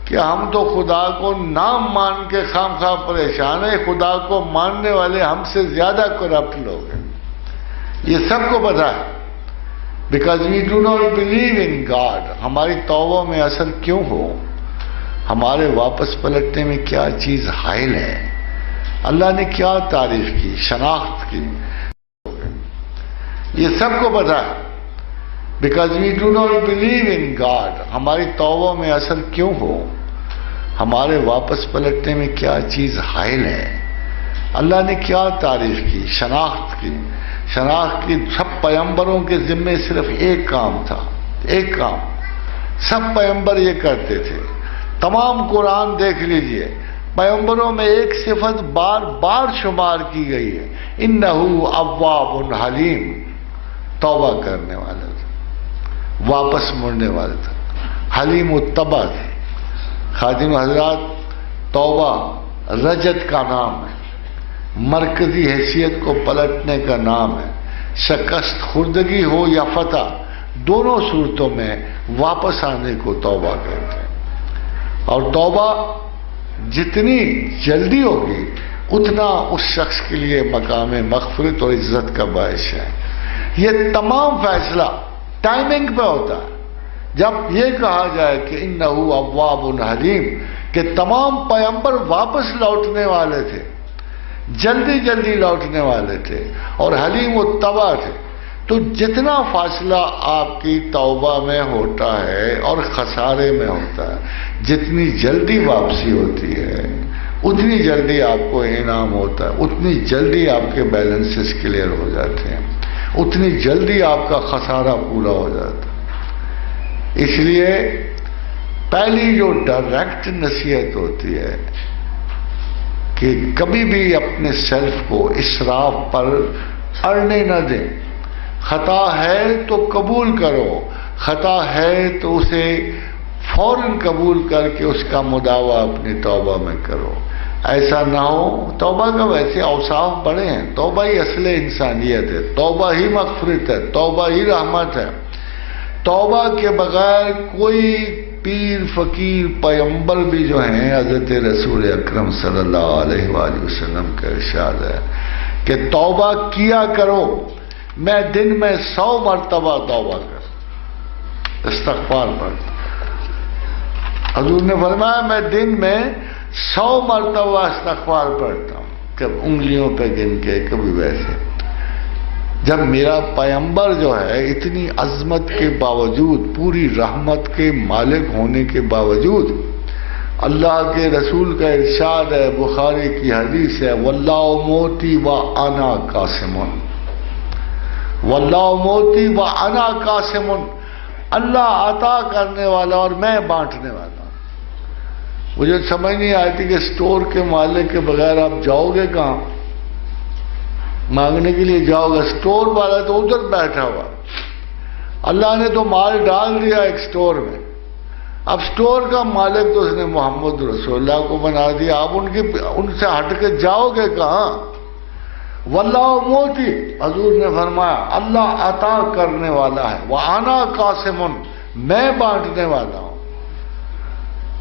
کہ ہم تو خدا کو نام مان کے خام خواہ پریشان ہیں، خدا کو ماننے والے ہم سے زیادہ کرپٹ لوگ ہیں، یہ سب کو پتا ہے۔ Because we do not believe in God. ہماری توبہ میں اثر کیوں ہو؟ ہمارے واپس پلٹنے میں کیا چیز حائل ہے؟ اللہ نے کیا تعریف کی، شناخت کی، یہ سب کو پتا ہے۔ Because we do not believe in God. ہماری توبہ میں اثر کیوں ہو؟ ہمارے واپس پلٹنے میں کیا چیز حائل ہے؟ اللہ نے کیا تعریف کی، شناخت کی۔ شناخت کی سب پیغمبروں کے ذمے صرف ایک کام تھا، ایک کام، سب پیغمبر یہ کرتے تھے۔ تمام قرآن دیکھ لیجئے، پیغمبروں میں ایک صفت بار بار شمار کی گئی ہے، انہو اواب حلیم، توبہ کرنے والا تھا، واپس مڑنے والا تھا، حلیم التبع تھے۔ خادم حضرات، توبہ رجت کا نام ہے، مرکزی حیثیت کو پلٹنے کا نام ہے۔ شکست خوردگی ہو یا فتح، دونوں صورتوں میں واپس آنے کو توبہ کہتے ہیں، اور توبہ جتنی جلدی ہوگی اتنا اس شخص کے لیے مقام مغفرت اور عزت کا باعث ہے۔ یہ تمام فیصلہ ٹائمنگ پہ ہوتا ہے۔ جب یہ کہا جائے کہ انہو اواب حلیم، کہ تمام پیغمبر واپس لوٹنے والے تھے، جلدی جلدی لوٹنے والے تھے، اور حلیم التبع تھے، تو جتنا فاصلہ آپ کی توبہ میں ہوتا ہے اور خسارے میں ہوتا ہے، جتنی جلدی واپسی ہوتی ہے اتنی جلدی آپ کو انعام ہوتا ہے، اتنی جلدی آپ کے بیلنسز کلیئر ہو جاتے ہیں، اتنی جلدی آپ کا خسارہ پورا ہو جاتا ہے۔ اس لیے پہلی جو ڈائریکٹ نصیحت ہوتی ہے کہ کبھی بھی اپنے سیلف کو اسراف پر اڑنے نہ دیں۔ خطا ہے تو قبول کرو، خطا ہے تو اسے فوراً قبول کر کے اس کا مداوع اپنی توبہ میں کرو۔ ایسا نہ ہو، توبہ کا ویسے اوصاف بڑے ہیں، توبہ ہی اصل انسانیت ہے، توبہ ہی مغفرت ہے، توبہ ہی رحمت ہے۔ توبہ کے بغیر کوئی پیر فقیر پیغمبر بھی جو ہیں، حضرت رسول اکرم صلی اللہ علیہ وآلہ وسلم کا ارشاد ہے کہ توبہ کیا کرو، میں دن میں 100 مرتبہ توبہ کر استغفار پڑھتا۔ حضور نے فرمایا میں دن میں 100 مرتبہ استغفار پڑھتا ہوں، کب انگلیوں پہ گن کے، کبھی ویسے۔ جب میرا پیغمبر جو ہے اتنی عظمت کے باوجود، پوری رحمت کے مالک ہونے کے باوجود، اللہ کے رسول کا ارشاد ہے، بخاری کی حدیث ہے، واللہ موتی وانا قاسم، واللہ موتی وانا قاسم، اللہ عطا کرنے والا اور میں بانٹنے والا۔ مجھے سمجھ نہیں آئی تھی کہ سٹور کے مالک کے بغیر آپ جاؤ گے کہاں؟ مانگنے کے لیے جاؤ گے، سٹور والا تو ادھر بیٹھا ہوا، اللہ نے تو مال ڈال دیا ایک سٹور میں، اب سٹور کا مالک تو اس نے محمد رسول اللہ کو بنا دیا، آپ ان سے ہٹ کے جاؤ گے کہاں؟ واللہ موتی، حضور نے فرمایا اللہ عطا کرنے والا ہے، وانا قاسم، میں بانٹنے والا ہوں۔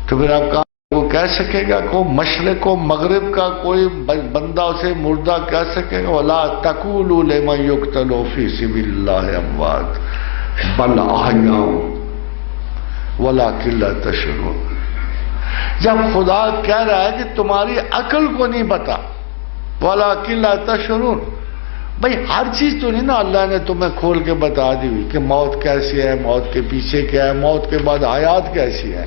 تو پھر آپ کہاں وہ کہہ سکے گا، کو مشرق و مغرب کا کوئی بندہ اسے مردہ کہہ سکے گا؟ وَلَا تَقُولُوا لِمَنْ يُقْتَلُ فِي سَبِيلِ اللَّهِ أَمْوَاتٌ بَلْ أَحْيَاءٌ وَلَكِنْ لَا تَشْعُرُونَ۔ جب خدا کہہ رہا ہے کہ تمہاری عقل کو نہیں پتا وَلَٰكِن لَا تَشْعُرُونَ. بھائی ہر چیز تو نہیں نا اللہ نے تمہیں کھول کے بتا دی ہوئی کہ موت کیسی ہے، موت کے پیچھے کیا ہے، موت کے بعد حیات کیسی ہے.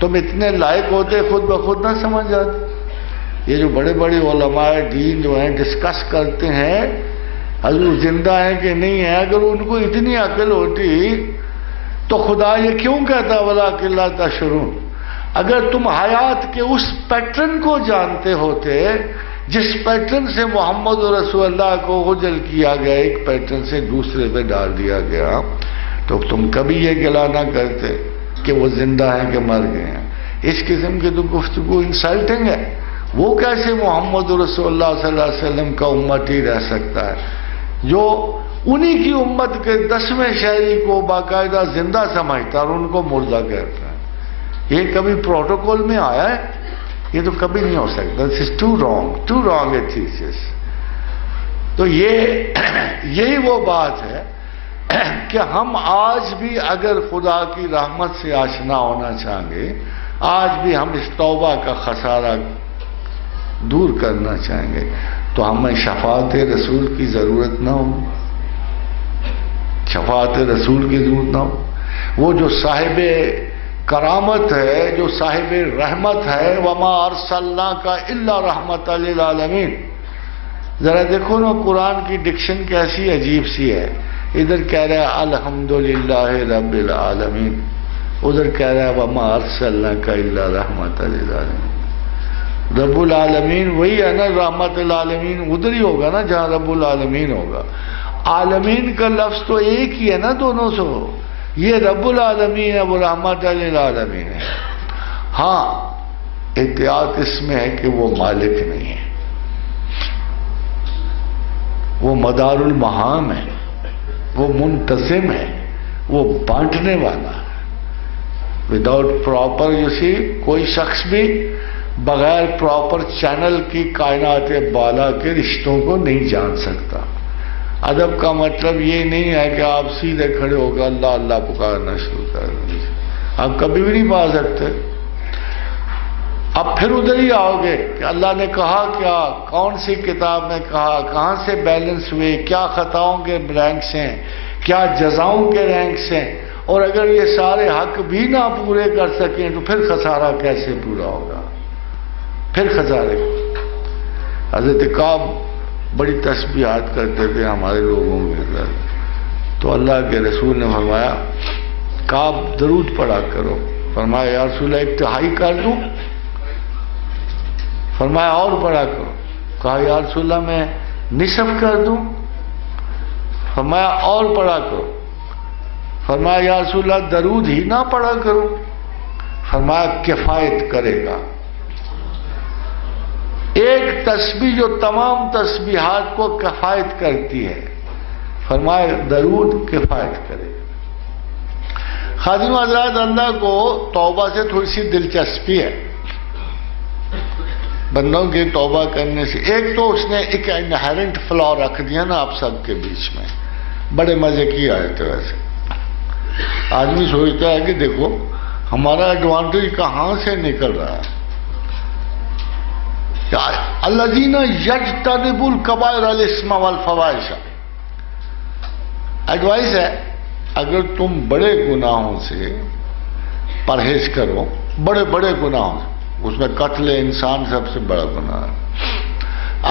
تم اتنے لائق ہوتے خود بخود نہ سمجھ جاتے. یہ جو بڑے بڑے علماء دین جو ہیں ڈسکس کرتے ہیں حضور زندہ ہیں کہ نہیں ہیں، اگر ان کو اتنی عقل ہوتی تو خدا یہ کیوں کہتا وَلَٰكِن لَا تَشْعُرُونَ؟ اگر تم حیات کے اس پیٹرن کو جانتے ہوتے جس پیٹرن سے محمد رسول اللہ کو غجل کیا گیا، ایک پیٹرن سے دوسرے پہ ڈال دیا گیا، تو تم کبھی یہ گلا نہ کرتے کہ وہ زندہ ہیں کہ مر گئے ہیں. اس قسم کی تو گفتگو انسلٹنگ ہے. وہ کیسے محمد رسول اللہ صلی اللہ علیہ وسلم کا امتی رہ سکتا ہے جو انہی کی امت کے 10ویں شہری کو باقاعدہ زندہ سمجھتا اور ان کو مردہ کہتا ہے؟ یہ کبھی پروٹوکول میں آیا ہے؟ یہ تو کبھی نہیں ہو سکتا. This is too wrong a thesis. تو یہی وہ بات ہے کہ ہم آج بھی اگر خدا کی رحمت سے آشنا ہونا چاہیں گے، آج بھی ہم اس توبہ کا خسارہ دور کرنا چاہیں گے، تو ہمیں شفاعت رسول کی ضرورت نہ ہو. شفاعت رسول کی ضرورت نہ ہو. وہ جو صاحب کرامت ہے، جو صاحب رحمت ہے، وَمَا أَرْسَلْنَاكَ إِلَّا رَحْمَةً لِلْعَالَمِينَ. ذرا دیکھو نا قرآن کی ڈکشن کیسی عجیب سی ہے. ادھر کہہ رہا ہے الحمدللہ رب العالمین، ادھر کہہ رہا ہے وَمَا أَرْسَلْنَاكَ إِلَّا رَحْمَةً لِلْعَالَمِينَ. رب العالمین وہی ہے نا، رحمت العالمین ادھر ہی ہوگا نا جہاں رب العالمین ہوگا. عالمین کا لفظ تو ایک ہی ہے نا دونوں سے. یہ رب العالمین ہے، وہ رحمت للعالمین ہے. ہاں احتیاط اس میں ہے کہ وہ مالک نہیں ہے، وہ مدار المہام ہے، وہ منتظم ہے، وہ بانٹنے والا ہے. وداؤٹ پراپر کوئی شخص بھی بغیر پراپر چینل کی کائنات بالا کے رشتوں کو نہیں جان سکتا. ادب کا مطلب یہ نہیں ہے کہ آپ سیدھے کھڑے ہو کر اللہ اللہ پکارنا شروع کر دیں. آپ کبھی بھی نہیں پا سکتے. اب پھر ادھر ہی آؤ گے کہ اللہ نے کہا کیا، کون سی کتاب میں کہا، کہاں سے بیلنس ہوئے، کیا خطاؤں کے رینکس ہیں، کیا جزاؤں کے رینکس ہیں. اور اگر یہ سارے حق بھی نہ پورے کر سکیں تو پھر خسارہ کیسے پورا ہوگا؟ پھر خسارے. حضرت کعب بڑی تسبیحات کرتے تھے ہمارے لوگوں کے اندر، تو اللہ کے رسول نے فرمایا کعب درود پڑھا کرو. فرمایا یا رسول اللہ 1/3 کر دوں؟ فرمایا اور پڑھا کرو. کہا یا رسول اللہ میں نصف کر دوں؟ فرمایا اور پڑھا کرو. فرمایا یا رسول اللہ درود ہی نہ پڑھا کرو؟ فرمایا کفایت کرے گا. ایک تسبیح جو تمام تسبیحات کو کفایت کرتی ہے، فرمایا درود کفایت کرے. خادم حضرات، اللہ کو توبہ سے تھوڑی سی دلچسپی ہے بندوں کی توبہ کرنے سے. ایک تو اس نے ایک انہیرنٹ فلا رکھ دیا نا آپ سب کے بیچ میں، بڑے مزے کی آیت. ویسے آدمی سوچتا ہے کہ دیکھو ہمارا ایڈوانٹیج کہاں سے نکل رہا ہے. الذین یجتنبون الکبائر الاسم والفواحش. ایڈوائز ہے اگر تم بڑے گناہوں سے پرہیز کرو، بڑے بڑے گناہوں سے، اس میں قتل انسان سب سے بڑا گناہ ہے.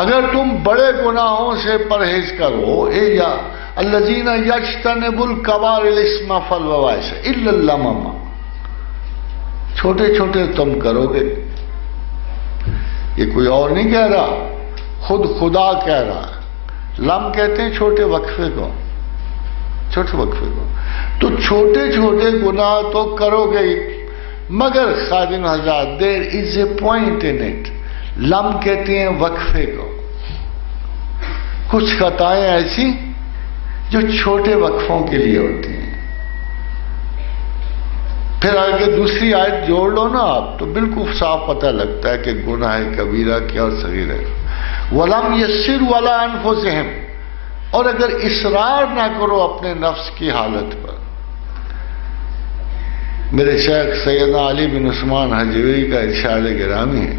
اگر تم بڑے گناہوں سے پرہیز کرو، یا الذین یجتنبون الکبائر الاسم والفواحش الا اللمم، چھوٹے چھوٹے تم کرو گے. یہ کوئی اور نہیں کہہ رہا، خود خدا کہہ رہا ہے. لم کہتے ہیں چھوٹے وقفے کو، چھوٹے وقفے کو. تو چھوٹے چھوٹے گناہ تو کرو گے، مگر خادم حضرات دیر از اے پوائنٹ ان اٹ. لم کہتے ہیں وقفے کو. کچھ خطائیں ایسی جو چھوٹے وقفوں کے لیے ہوتی ہیں. پھر آگے دوسری آیت جوڑ لو نا آپ تو بالکل صاف پتہ لگتا ہے کہ گناہ کبیرہ کیا اور صغیرہ ہے. وَلَمْ يَسِّرُوا عَلَىٰ أَنفُسِهِمْ، اور اگر اصرار نہ کرو اپنے نفس کی حالت پر. میرے شیخ سیدنا علی بن عثمان حجویری کا ارشاد گرامی ہے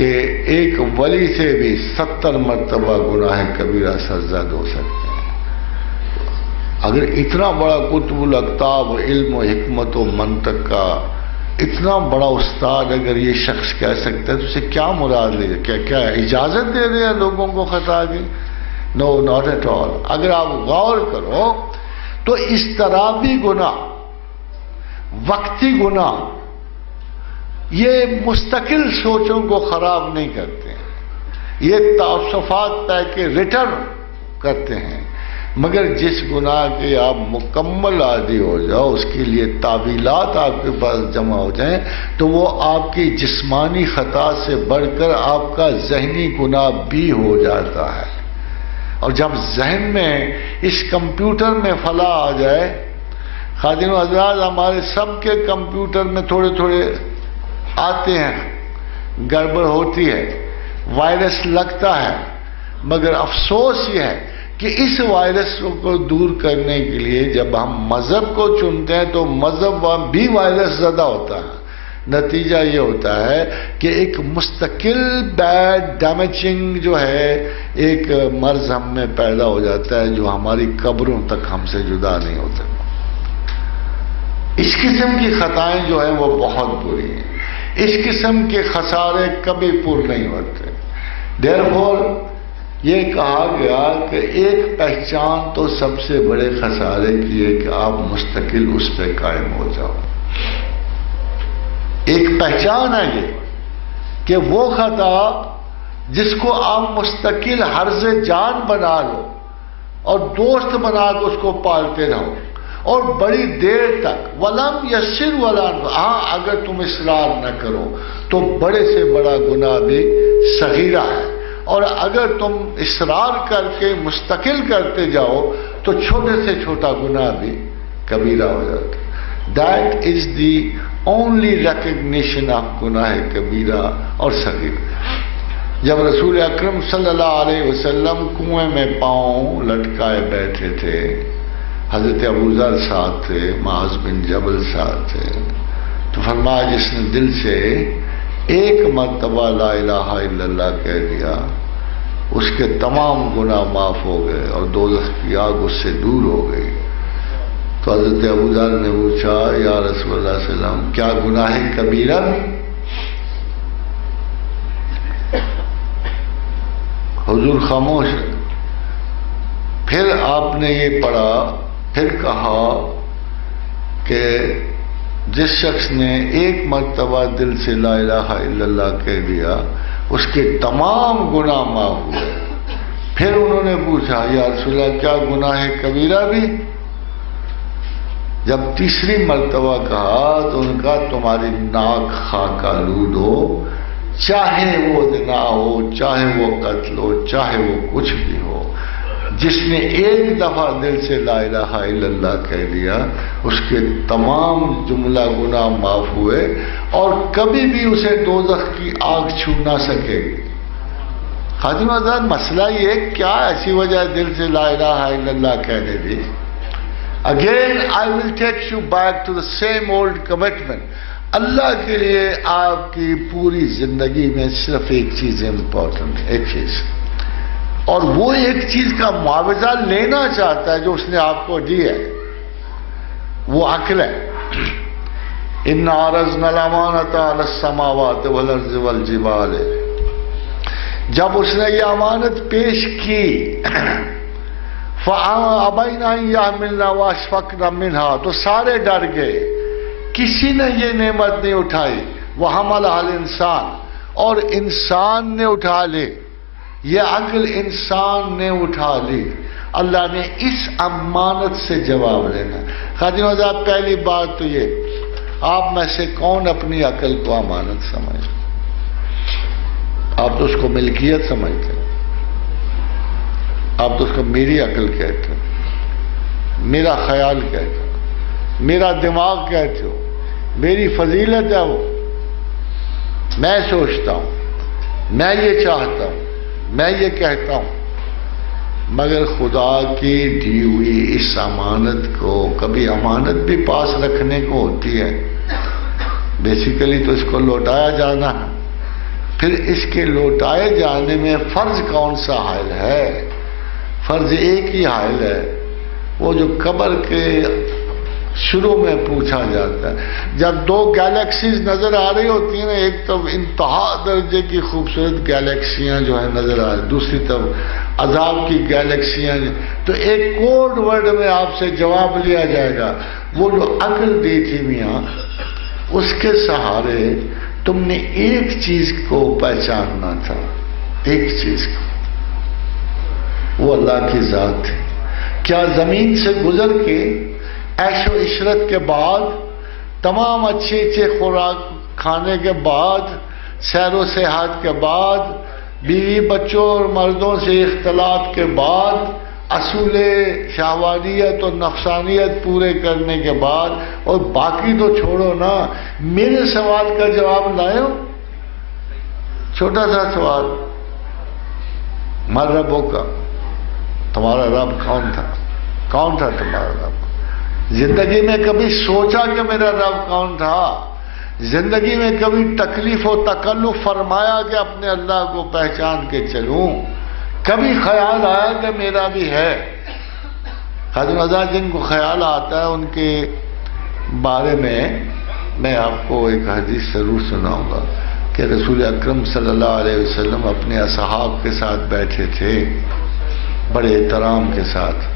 کہ ایک ولی سے بھی 70 مرتبہ گناہ کبیرہ سرزد ہو سکتے ہیں. اگر اتنا بڑا قطب الاقطاب علم و حکمت و منطق کا اتنا بڑا استاد اگر یہ شخص کہہ سکتا ہے تو اسے کیا مراد ہے؟ کیا اجازت دے رہے ہیں لوگوں کو خطا کی؟ نو ناٹ ایٹ آل. اگر آپ غور کرو تو اضطرابی گناہ، وقتی گناہ، یہ مستقل سوچوں کو خراب نہیں کرتے ہیں، یہ تعصفات پہ کے ریٹرن کرتے ہیں. مگر جس گناہ کے آپ مکمل عادی ہو جاؤ، اس کے لیے تعویلات آپ کے پاس جمع ہو جائیں، تو وہ آپ کی جسمانی خطا سے بڑھ کر آپ کا ذہنی گناہ بھی ہو جاتا ہے. اور جب ذہن میں اس کمپیوٹر میں فلاح آ جائے، خادم حضرات ہمارے سب کے کمپیوٹر میں تھوڑے تھوڑے آتے ہیں، گڑبڑ ہوتی ہے، وائرس لگتا ہے. مگر افسوس یہ ہے کہ اس وائرس کو دور کرنے کے لیے جب ہم مذہب کو چنتے ہیں تو مذہب بھی وائرس زدہ ہوتا ہے. نتیجہ یہ ہوتا ہے کہ ایک مستقل بیڈ ڈیمیجنگ جو ہے ایک مرض ہم میں پیدا ہو جاتا ہے جو ہماری قبروں تک ہم سے جدا نہیں ہوتا. اس قسم کی خطائیں جو ہیں وہ بہت بری ہیں. اس قسم کے خسارے کبھی پر نہیں ہوتے. دیرفور یہ کہا گیا کہ ایک پہچان تو سب سے بڑے خسارے کی ہے کہ آپ مستقل اس پہ قائم ہو جاؤ. ایک پہچان ہے یہ کہ وہ خطا جس کو آپ مستقل حرز جان بنا لو اور دوست بنا کے اس کو پالتے رہو اور بڑی دیر تک ولم یسر ولم، ہاں اگر تم اصرار نہ کرو تو بڑے سے بڑا گناہ بھی صغیرہ ہے، اور اگر تم اصرار کر کے مستقل کرتے جاؤ تو چھوٹے سے چھوٹا گناہ بھی کبیرہ ہو جاتا ہے. That is the only recognition of گناہ کبیرہ اور صغیرہ. جب رسول اکرم صلی اللہ علیہ وسلم کنویں میں پاؤں لٹکائے بیٹھے تھے، حضرت ابوذر ساتھ تھے، معاذ بن جبل ساتھ تھے، تو فرمایا جس نے دل سے ایک مرتبہ لا الہ الا اللہ کہہ دیا اس کے تمام گناہ معاف ہو گئے اور دوزخ کی آگ اس سے دور ہو گئی. تو حضرت ابوذر نے پوچھا یا رسول اللہ صلی اللہ علیہ وسلم کیا گناہ کبیرہ بھی؟ حضور خاموش. پھر آپ نے یہ پڑھا، پھر کہا کہ جس شخص نے ایک مرتبہ دل سے لا الہ الا اللہ کہہ دیا اس کے تمام گناہ معاف ہوئے. پھر انہوں نے پوچھا یا رسول اللہ کیا گناہ کبیرہ بھی؟ جب تیسری مرتبہ کہا تو ان کا تمہاری ناک خاک آلود ہو، چاہے وہ زنا ہو، چاہے وہ قتل ہو، چاہے وہ کچھ بھی ہو، جس نے ایک دفعہ دل سے لا الہ الا اللہ کہہ دیا اس کے تمام جملہ گناہ معاف ہوئے اور کبھی بھی اسے دوزخ کی آگ چھو نہ سکے گی. خادم حضرات مسئلہ یہ کیا ایسی وجہ دل سے لا الہ الا اللہ کہنے دی؟ Again I will take you back to the same old commitment. اللہ کے لیے آپ کی پوری زندگی میں صرف ایک چیز امپورٹنٹ ہے، ایک چیز، اور وہ ایک چیز کا معاوضہ لینا چاہتا ہے جو اس نے آپ کو دی ہے، وہ عقل ہے. اِنَّا عَرَضْنَا الْأَمَانَةَ عَلَى السَّمَاوَاتِ وَالْأَرْضِ وَالْجِبَالِ. جب اس نے یہ امانت پیش کی فَأَبَيْنَ أَن يَحْمِلْنَا وَأَشْفَقْنَ مِنْهَا، تو سارے ڈر گئے، کسی نے یہ نعمت نہیں اٹھائی. وَحَمَلَهَا الْإِنسَانُ، اور انسان نے اٹھا لی، یہ عقل انسان نے اٹھا لی. اللہ نے اس امانت سے جواب لینا. خادم حضرات پہلی بات تو یہ، آپ میں سے کون اپنی عقل کو امانت سمجھتے؟ آپ تو اس کو ملکیت سمجھتے، آپ تو اس کو میری عقل کہتے ہو، میرا خیال کہتے ہو، میرا دماغ کہتے ہو، میری فضیلت ہے وہ، میں سوچتا ہوں، میں یہ چاہتا ہوں، میں یہ کہتا ہوں. مگر خدا کی دی ہوئی اس امانت کو، کبھی امانت بھی پاس رکھنے کو ہوتی ہے، بیسیکلی تو اس کو لوٹایا جانا ہے. پھر اس کے لوٹائے جانے میں فرض کون سا حائل ہے؟ فرض ایک ہی حائل ہے، وہ جو قبر کے شروع میں پوچھا جاتا ہے، جب دو گیلیکسیز نظر آ رہی ہوتی ہیں نا، ایک طرف انتہا درجے کی خوبصورت گیلیکسیاں جو ہیں نظر آ رہی، دوسری طرف عذاب کی گیلیکسیاں، تو ایک کوڈ ورڈ میں آپ سے جواب لیا جائے گا، وہ جو عقل دی تھی میاں، اس کے سہارے تم نے ایک چیز کو پہچاننا تھا، ایک چیز کو، وہ اللہ کی ذات ہے۔ کیا زمین سے گزر کے عیش و عشرت کے بعد، تمام اچھے اچھے خوراک کھانے کے بعد، سیر و سیاحت کے بعد، بیوی بچوں اور مردوں سے اختلاط کے بعد، اصول شہوانیت اور نفسانیت پورے کرنے کے بعد، اور باقی تو چھوڑو نا، میرے سوال کا جواب لائے ہو؟ چھوٹا سا سوال، مر ربوں کا، تمہارا رب کون تھا؟ کون تھا تمہارا رب؟ زندگی میں کبھی سوچا کہ میرا رب کون تھا؟ زندگی میں کبھی تکلیف و تکلف فرمایا کہ اپنے اللہ کو پہچان کے چلوں؟ کبھی خیال آیا کہ میرا بھی ہے؟ حضرت جن کو خیال آتا ہے ان کے بارے میں آپ کو ایک حدیث ضرور سناؤں گا کہ رسول اکرم صلی اللہ علیہ وسلم اپنے اصحاب کے ساتھ بیٹھے تھے بڑے احترام کے ساتھ،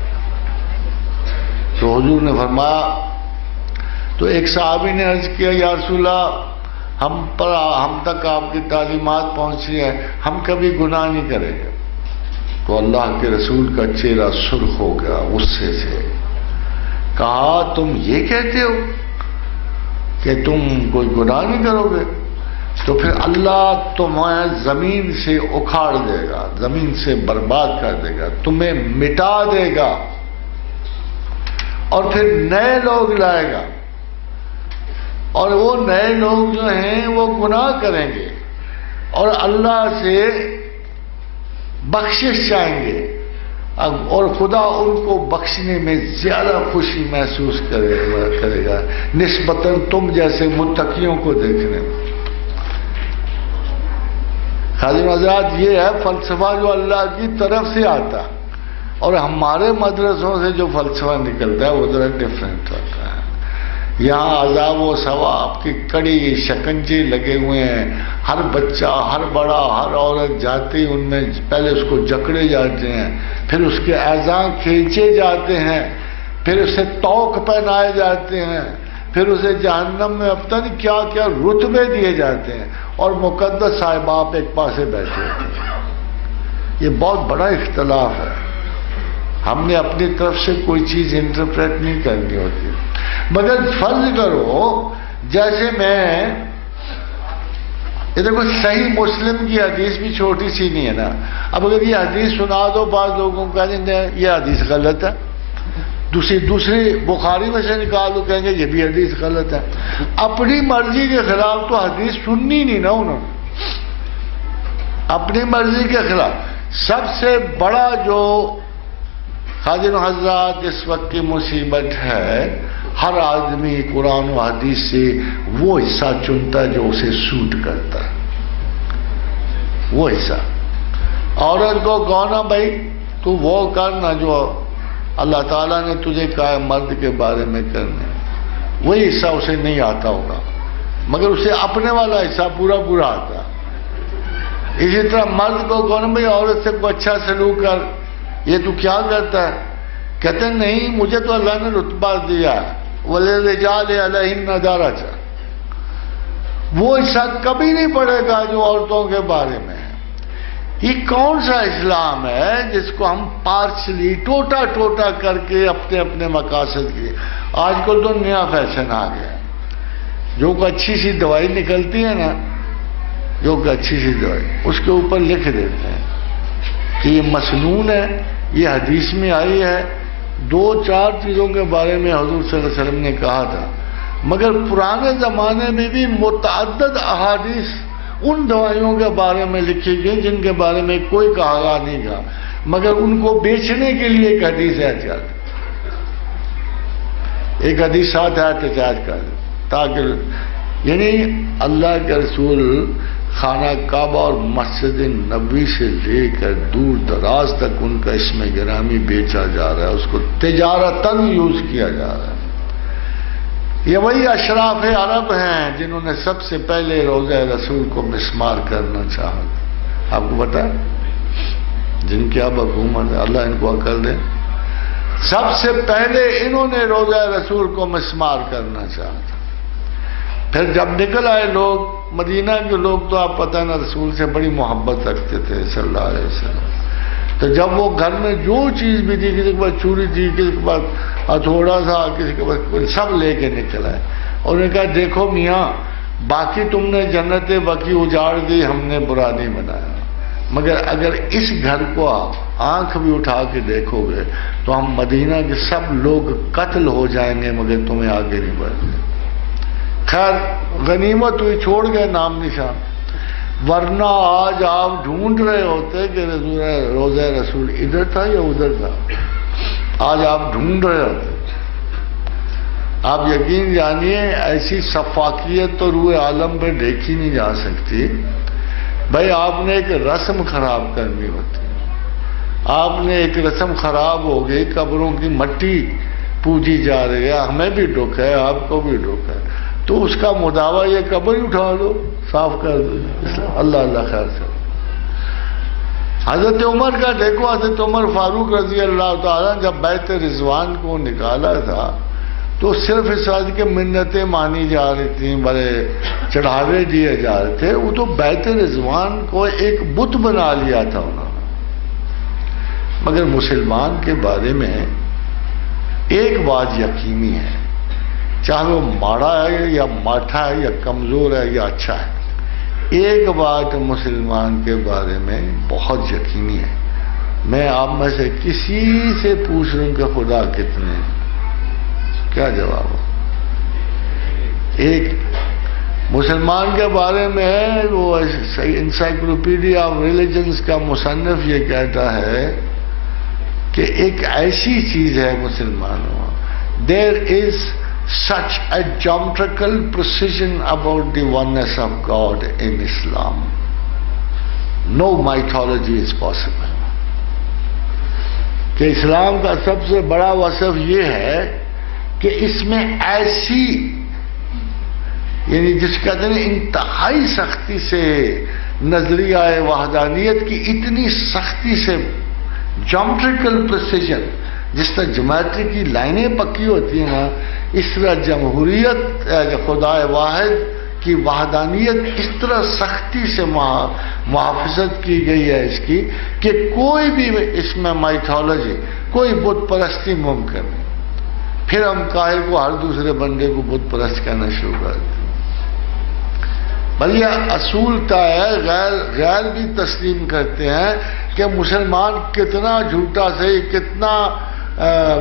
تو حضور نے فرمایا، تو ایک صحابی نے عرض کیا، یا رسول اللہ، ہم تک آپ کی تعلیمات پہنچی ہیں، ہم کبھی گناہ نہیں کریں گے۔ تو اللہ کے رسول کا چہرہ سرخ ہو گیا غصے سے، کہا تم یہ کہتے ہو کہ تم کوئی گناہ نہیں کرو گے؟ تو پھر اللہ تمہیں زمین سے اکھاڑ دے گا، زمین سے برباد کر دے گا، تمہیں مٹا دے گا، اور پھر نئے لوگ لائے گا، اور وہ نئے لوگ جو ہیں وہ گناہ کریں گے اور اللہ سے بخشش چاہیں گے، اور خدا ان کو بخشنے میں زیادہ خوشی محسوس کرے گا نسبتاً تم جیسے متقیوں کو دیکھنے میں۔ خادم حضرات، یہ ہے فلسفہ جو اللہ کی طرف سے آتا، اور ہمارے مدرسوں سے جو فلسفہ نکلتا ہے وہ ذرا ڈفرینٹ ہوتا ہے۔ یہاں عذاب و ثواب کی کڑی شکنجے لگے ہوئے ہیں، ہر بچہ، ہر بڑا، ہر عورت جاتی ان میں پہلے اس کو جکڑے جاتے ہیں، پھر اس کے اعضاء کھینچے جاتے ہیں، پھر اسے توق پہنائے جاتے ہیں، پھر اسے جہنم میں اب تک کیا کیا رتبے دیے جاتے ہیں، اور مقدس صاحب آپ ایک پاسے بیٹھے ہوتے ہیں۔ یہ بہت بڑا اختلاف ہے، ہم نے اپنی طرف سے کوئی چیز انٹرپریٹ نہیں کرنی ہوتی، مگر فرض کرو جیسے میں یہ دیکھو صحیح مسلم کی حدیث بھی چھوٹی سی نہیں ہے نا، اب اگر یہ حدیث سنا دو بعض لوگوں کو کہیں گے یہ حدیث غلط ہے، دوسری بخاری میں سے نکال دو کہیں گے یہ بھی حدیث غلط ہے، اپنی مرضی کے خلاف تو حدیث سننی نہیں نا انہوں نے، اپنی مرضی کے خلاف۔ سب سے بڑا جو حاضر حضرات اس وقت کی مصیبت ہے، ہر آدمی قرآن و حدیث سے وہ حصہ چنتا ہے جو اسے سوٹ کرتا ہے، وہ حصہ۔ عورت کو کہنا بھائی تو وہ کرنا جو اللہ تعالیٰ نے تجھے کہا ہے مرد کے بارے میں کرنے، وہی حصہ اسے نہیں آتا ہوگا، مگر اسے اپنے والا حصہ پورا پورا آتا۔ اسی طرح مرد کو کہنا بھائی عورت سے کوئی اچھا سلوک کر، یہ تو کیا کرتا ہے؟ کہتے ہیں نہیں مجھے تو اللہ نے رتبہ دیا، وَلِلرِّجَالِ عَلَيْهِنَّ دَرَجَةٌ، وہ حصہ کبھی نہیں پڑے گا جو عورتوں کے بارے میں ہے۔ یہ کون سا اسلام ہے جس کو ہم پارشلی ٹوٹا ٹوٹا کر کے اپنے اپنے مقاصد کے، آج کل تو نیا فیشن آ گیا، جو کوئی اچھی سی دوائی نکلتی ہے نا، جو کوئی اچھی سی دوائی اس کے اوپر لکھ دیتے ہیں کہ یہ مسنون ہے، یہ حدیث میں آئی ہے، 2-4 چیزوں کے بارے میں حضور صلی اللہ علیہ وسلم نے کہا تھا، مگر پرانے زمانے میں بھی متعدد احادیث ان دوائیوں کے بارے میں لکھی گئی جن کے بارے میں کوئی کہا نہیں گا، مگر ان کو بیچنے کے لیے ایک حدیث احتیاط، ایک حدیث ساتھ احتجاج کر، تاکہ یعنی اللہ کے رسول خانہ کعبہ اور مسجد نبوی سے لے کر دور دراز تک ان کا اسم گرامی بیچا جا رہا ہے، اس کو تجارتاً یوز کیا جا رہا ہے۔ یہ وہی اشراف عرب ہیں جنہوں نے سب سے پہلے روضہ رسول کو مسمار کرنا چاہا۔ آپ کو پتا ہے جن کی اب حکومت ہے، اللہ ان کو عقل دے، سب سے پہلے انہوں نے روضہ رسول کو مسمار کرنا چاہا تھا۔ پھر جب نکل آئے لوگ، مدینہ کے لوگ تو آپ پتہ نا رسول سے بڑی محبت رکھتے تھے صلی اللہ علیہ وسلم، تو جب وہ گھر میں جو چیز بھی تھی، کسی کے پاس چوری تھی، کسی کے پاس ہتھوڑا تھا، کسی کے پاس، سب لے کے نکل آئے اور انہوں نے کہا دیکھو میاں، باقی تم نے جنت بقی اجاڑ دی، ہم نے برا نہیں بنایا، مگر اگر اس گھر کو آنکھ بھی اٹھا کے دیکھو گے تو ہم مدینہ کے سب لوگ قتل ہو جائیں گے مگر تمہیں آگے نہیں بڑھنے۔ خیر غنیمت ہوئی، چھوڑ گئے نام نشان، ورنہ آج آپ ڈھونڈ رہے ہوتے کہ روضہ رسول ادھر تھا یا ادھر تھا، آج آپ ڈھونڈ رہے ہوتے۔ آپ یقین جانیے ایسی سفاکیت تو روح عالم پہ دیکھی نہیں جا سکتی۔ بھائی آپ نے ایک رسم خراب کرنی ہوتی، آپ نے ایک رسم خراب ہو گئی، قبروں کی مٹی پوجی جا رہی ہے، ہمیں بھی دکھ ہے، آپ کو بھی دکھ ہے، تو اس کا مداوع یہ قبر ہی اٹھا دو، صاف کر دو، اللہ اللہ خیر سے۔ حضرت عمر کا دیکھو، حضرت عمر فاروق رضی اللہ تعالیٰ جب بیعت رضوان کو نکالا تھا تو صرف اس وجہ کہ منتیں مانی جا رہی تھیں، بڑے چڑھاوے دیے جا رہے تھے، وہ تو بیعت رضوان کو ایک بت بنا لیا تھا انہوں نے۔ مگر مسلمان کے بارے میں ایک بات یقینی ہے، چاہے وہ ماڑا ہے یا ماٹھا ہے یا کمزور ہے یا اچھا ہے، ایک بات مسلمان کے بارے میں بہت یقینی ہے۔ میں آپ میں سے کسی سے پوچھ رہا ہوں کہ خدا کتنے ہیں، کیا جواب ہو؟ ایک مسلمان کے بارے میں وہ انسائکلوپیڈیا آف ریلیجنز کا مصنف یہ کہتا ہے کہ ایک ایسی چیز ہے مسلمانوں، there is such a geometrical precision about the oneness of God in Islam. No mythology is possible. کہ اسلام کا سب سے بڑا وصف یہ ہے کہ اس میں ایسی، یعنی جس کا کہتے ہیں انتہائی سختی سے نظریہ وحدانیت کی اتنی سختی سے جیومیٹریکل پریسیجن، جس طرح جیومیٹری کی لائنیں پکی ہوتی ہیں نا، اس طرح جمہوریت خدا واحد کی وحدانیت اس طرح سختی سے محافظت کی گئی ہے اس کی کہ کوئی بھی اس میں مائتھولوجی، کوئی بت پرستی ممکن نہیں۔ پھر ہم کاہل کو ہر دوسرے بندے کو بت پرست کہنا شروع کر دیں۔ بھائی یہ اصول طے ہے، غیر بھی تسلیم کرتے ہیں کہ مسلمان کتنا جھوٹا صحیح، کتنا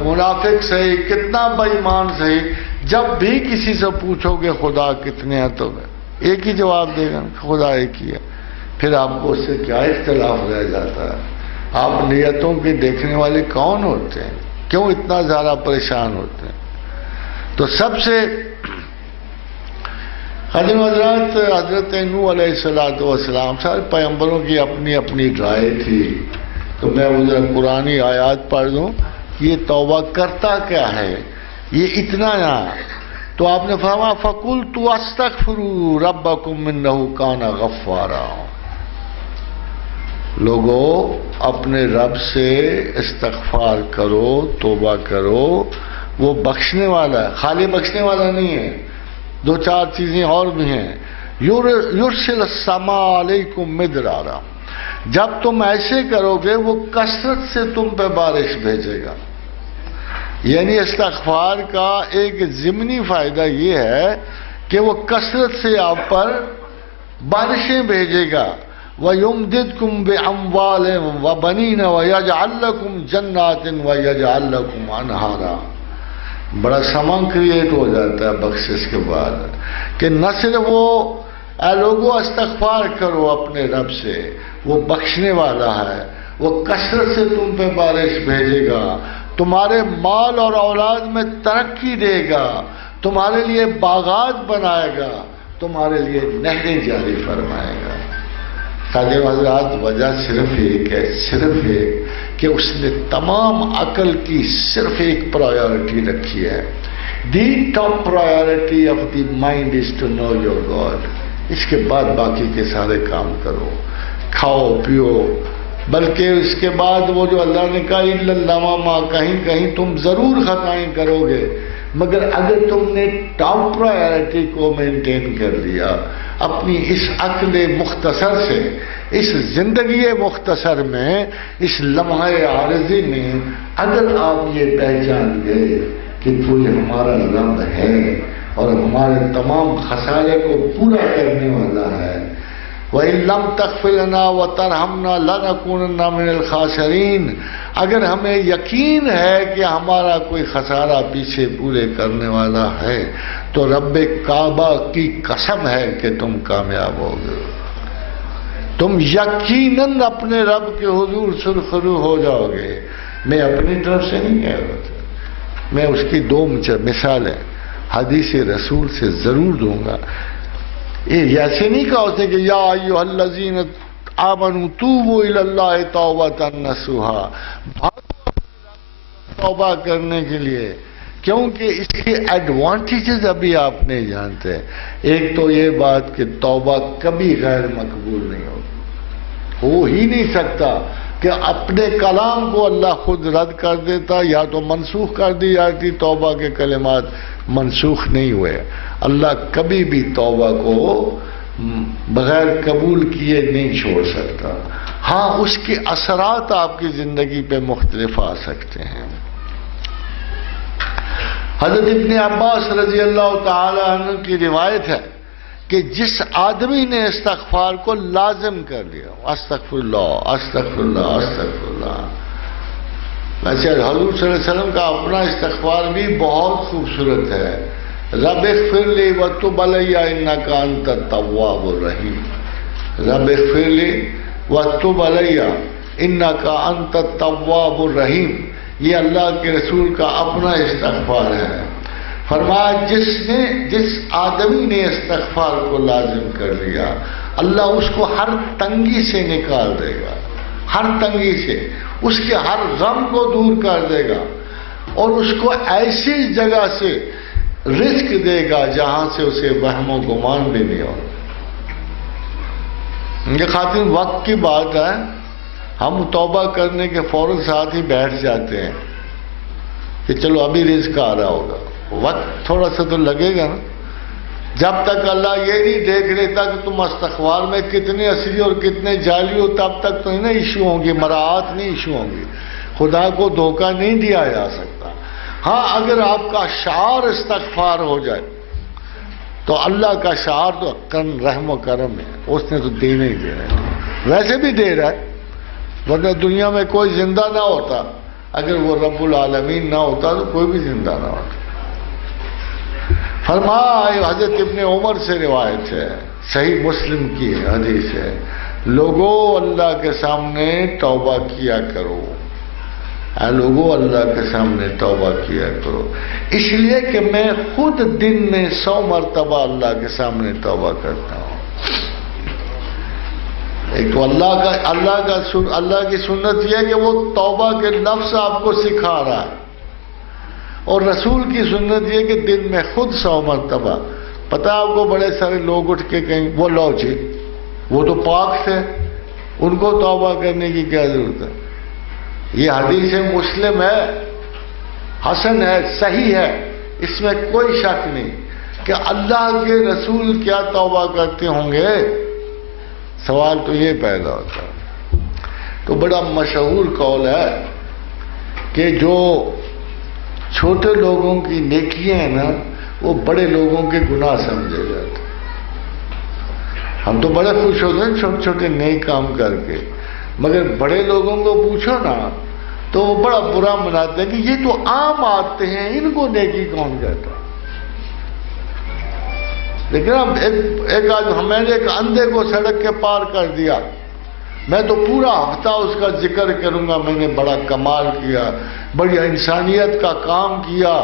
منافق صحیح، کتنا بے ایمان صحیح، جب بھی کسی سے پوچھو گے خدا کتنے ہیں تو ایک ہی جواب دے گا، خدا ایک ہی ہے۔ پھر آپ کو اس سے کیا اختلاف رہ جاتا ہے؟ آپ نیتوں کے دیکھنے والے کون ہوتے ہیں؟ کیوں اتنا زیادہ پریشان ہوتے ہیں؟ تو سب سے حضرت نوح علیہ السلام سارے پیغمبروں کی اپنی اپنی رائے تھی، تو میں ذرا قرآنی آیات پڑھ دوں کہ یہ توبہ کرتا کیا ہے، یہ اتنا نہ۔ تو آپ نے فرمایا فَقُلْتُ اسْتَغْفِرُوا رَبَّكُمْ إِنَّهُ كَانَ غَفَّارًا، لوگو اپنے رب سے استغفار کرو، توبہ کرو، وہ بخشنے والا ہے، خالی بخشنے والا نہیں ہے، دو چار چیزیں اور بھی ہیں۔ یرسل السماء علیکم مدرارا، جب تم ایسے کرو گے وہ کثرت سے تم پہ بارش بھیجے گا۔ یعنی استغفار کا ایک ضمنی فائدہ یہ ہے کہ وہ کثرت سے آپ پر بارشیں بھیجے گا۔ وَيُمْدِدْكُمْ بِأَمْوَالٍ وَبَنِينَ وَيَجْعَلْ لَكُمْ جَنَّاتٍ وَيَجْعَلْ لَكُمْ أَنْهَارًا۔ بڑا سامان کریٹ ہو جاتا ہے بخشش کے بعد کہ نہ صرف وہ اے لوگوں استغفار کرو اپنے رب سے، وہ بخشنے والا ہے، وہ کثرت سے تم پہ بارش بھیجے گا، تمہارے مال اور اولاد میں ترقی دے گا، تمہارے لیے باغات بنائے گا، تمہارے لیے نہریں جاری فرمائے گا۔ خادم حضرات، وجہ صرف ایک ہے، صرف ایک کہ اس نے تمام عقل کی صرف ایک پرائیورٹی رکھی ہے۔ The top priority of the mind is to know your God. اس کے بعد باقی کے سارے کام کرو، کھاؤ پیو، بلکہ اس کے بعد وہ جو اللہ نے کہا الا اللمما، کہیں کہیں تم ضرور خطائیں کرو گے، مگر اگر تم نے ٹاپ پرائیورٹی کو مینٹین کر لیا اپنی اس عقل مختصر سے، اس زندگی مختصر میں، اس لمحہ عارضی میں، اگر آپ یہ پہچان گئے کہ کوئی ہمارا رب ہے اور ہمارے تمام خسارے کو پورا کرنے والا ہے، وَإِن لَمْ تَغْفِرْ لَنَا وَتَرْحَمْنَا لَنَكُونَنَّ مِنَ الْخَاسِرِينَ، اگر ہمیں یقین ہے کہ ہمارا کوئی خسارہ پیچھے پورے کرنے والا ہے تو رب کعبہ کی قسم ہے کہ تم کامیاب ہوگے، تم یقیناً اپنے رب کے حضور سرخرو ہو جاؤ گے۔ میں اپنی طرف سے نہیں کہہ رہا تھا، میں اس کی دو مثالیں حدیث رسول سے ضرور دوں گا۔ یہ ایسے نہیں کہا اس نے کہ یا ایھا الذین آمنوا توبوا الی اللہ توبۃ نصوحا، توبہ کرنے کے لیے، کیونکہ اس کے ایڈوانٹیجز ابھی آپ نہیں جانتے۔ ایک تو یہ بات کہ توبہ کبھی غیر مقبول نہیں ہوگی، ہو ہی نہیں سکتا کہ اپنے کلام کو اللہ خود رد کر دیتا، یا تو منسوخ کر دی جاتی، توبہ کے کلمات منسوخ نہیں ہوئے۔ اللہ کبھی بھی توبہ کو بغیر قبول کیے نہیں چھوڑ سکتا۔ ہاں اس کے اثرات آپ کی زندگی پہ مختلف آ سکتے ہیں۔ حضرت ابن عباس رضی اللہ تعالی عنہ کی روایت ہے کہ جس آدمی نے استغفار کو لازم کر لیا، استغفر اللہ استغفر اللہ استغفر اللہ، ویسے حضور صلی اللہ علیہ وسلم کا اپنا استغفار بھی بہت خوبصورت ہے، رب اغفر لی وتب علی انک انت التواب الرحیم، رب اغفر لی وتب علی انک انت التواب الرحیم، یہ اللہ کے رسول کا اپنا استغفار ہے۔ فرمایا جس آدمی نے استغفار کو لازم کر لیا، اللہ اس کو ہر تنگی سے نکال دے گا، ہر تنگی سے، اس کے ہر غم کو دور کر دے گا، اور اس کو ایسی جگہ سے رزق دے گا جہاں سے اسے وہم و گمان بھی نہیں ہوگا۔ یہ خاطر وقت کی بات ہے، ہم توبہ کرنے کے فوراً ساتھ ہی بیٹھ جاتے ہیں کہ چلو ابھی رزق آ رہا ہوگا، وقت تھوڑا سا تو لگے گا نا۔ جب تک اللہ یہ نہیں دیکھ لیتا کہ تم استغفار میں کتنے اصلی اور کتنے جعلی ہو، تب تک تو نہیں ایشو ہوں گی، مراعات نہیں ایشو ہوں گی، خدا کو دھوکہ نہیں دیا جا سکتا۔ ہاں اگر آپ کا شعار استغفار ہو جائے تو اللہ کا شعار تو رحم و کرم ہے، اس نے تو دینا ہی دینا ہے، ویسے بھی دے رہا ہے، ورنہ دنیا میں کوئی زندہ نہ ہوتا، اگر وہ رب العالمین نہ ہوتا تو کوئی بھی زندہ نہ ہوتا۔ فرمایا، حضرت ابن عمر سے روایت ہے، صحیح مسلم کی حدیث ہے، لوگوں اللہ کے سامنے توبہ کیا کرو، اے لوگوں اللہ کے سامنے توبہ کیا کرو، اس لیے کہ میں خود دن میں 100 مرتبہ اللہ کے سامنے توبہ کرتا ہوں۔ ایک تو اللہ کی سنت یہ ہے کہ وہ توبہ کے لفظ آپ کو سکھا رہا ہے، اور رسول کی سنت یہ کہ دن میں خود 100 مرتبہ۔ پتہ آپ کو بڑے سارے لوگ اٹھ کے کہیں وہ لو جی وہ تو پاک تھے، ان کو توبہ کرنے کی کیا ضرورت ہے؟ یہ حدیث مسلم ہے، حسن ہے، صحیح ہے، اس میں کوئی شک نہیں کہ اللہ کے رسول کیا توبہ کرتے ہوں گے، سوال تو یہ پیدا ہوتا ہے۔ تو بڑا مشہور قول ہے کہ جو چھوٹے لوگوں کی نیکیاں ہیں نا وہ بڑے لوگوں کے گناہ سمجھے جاتے ہیں۔ ہم تو بڑے خوش ہوتے ہیں چھوٹے چھوٹے نئے کام کر کے، مگر بڑے لوگوں کو پوچھو نا تو وہ بڑا برا مناتے ہیں کہ یہ تو عام آتے ہیں، ان کو نیکی کون کہتا ہے۔ لیکن اب میں نے ایک اندھے کو سڑک کے پار کر دیا، میں تو پورا ہفتہ اس کا ذکر کروں گا، میں نے بڑا کمال کیا، بڑی انسانیت کا کام کیا،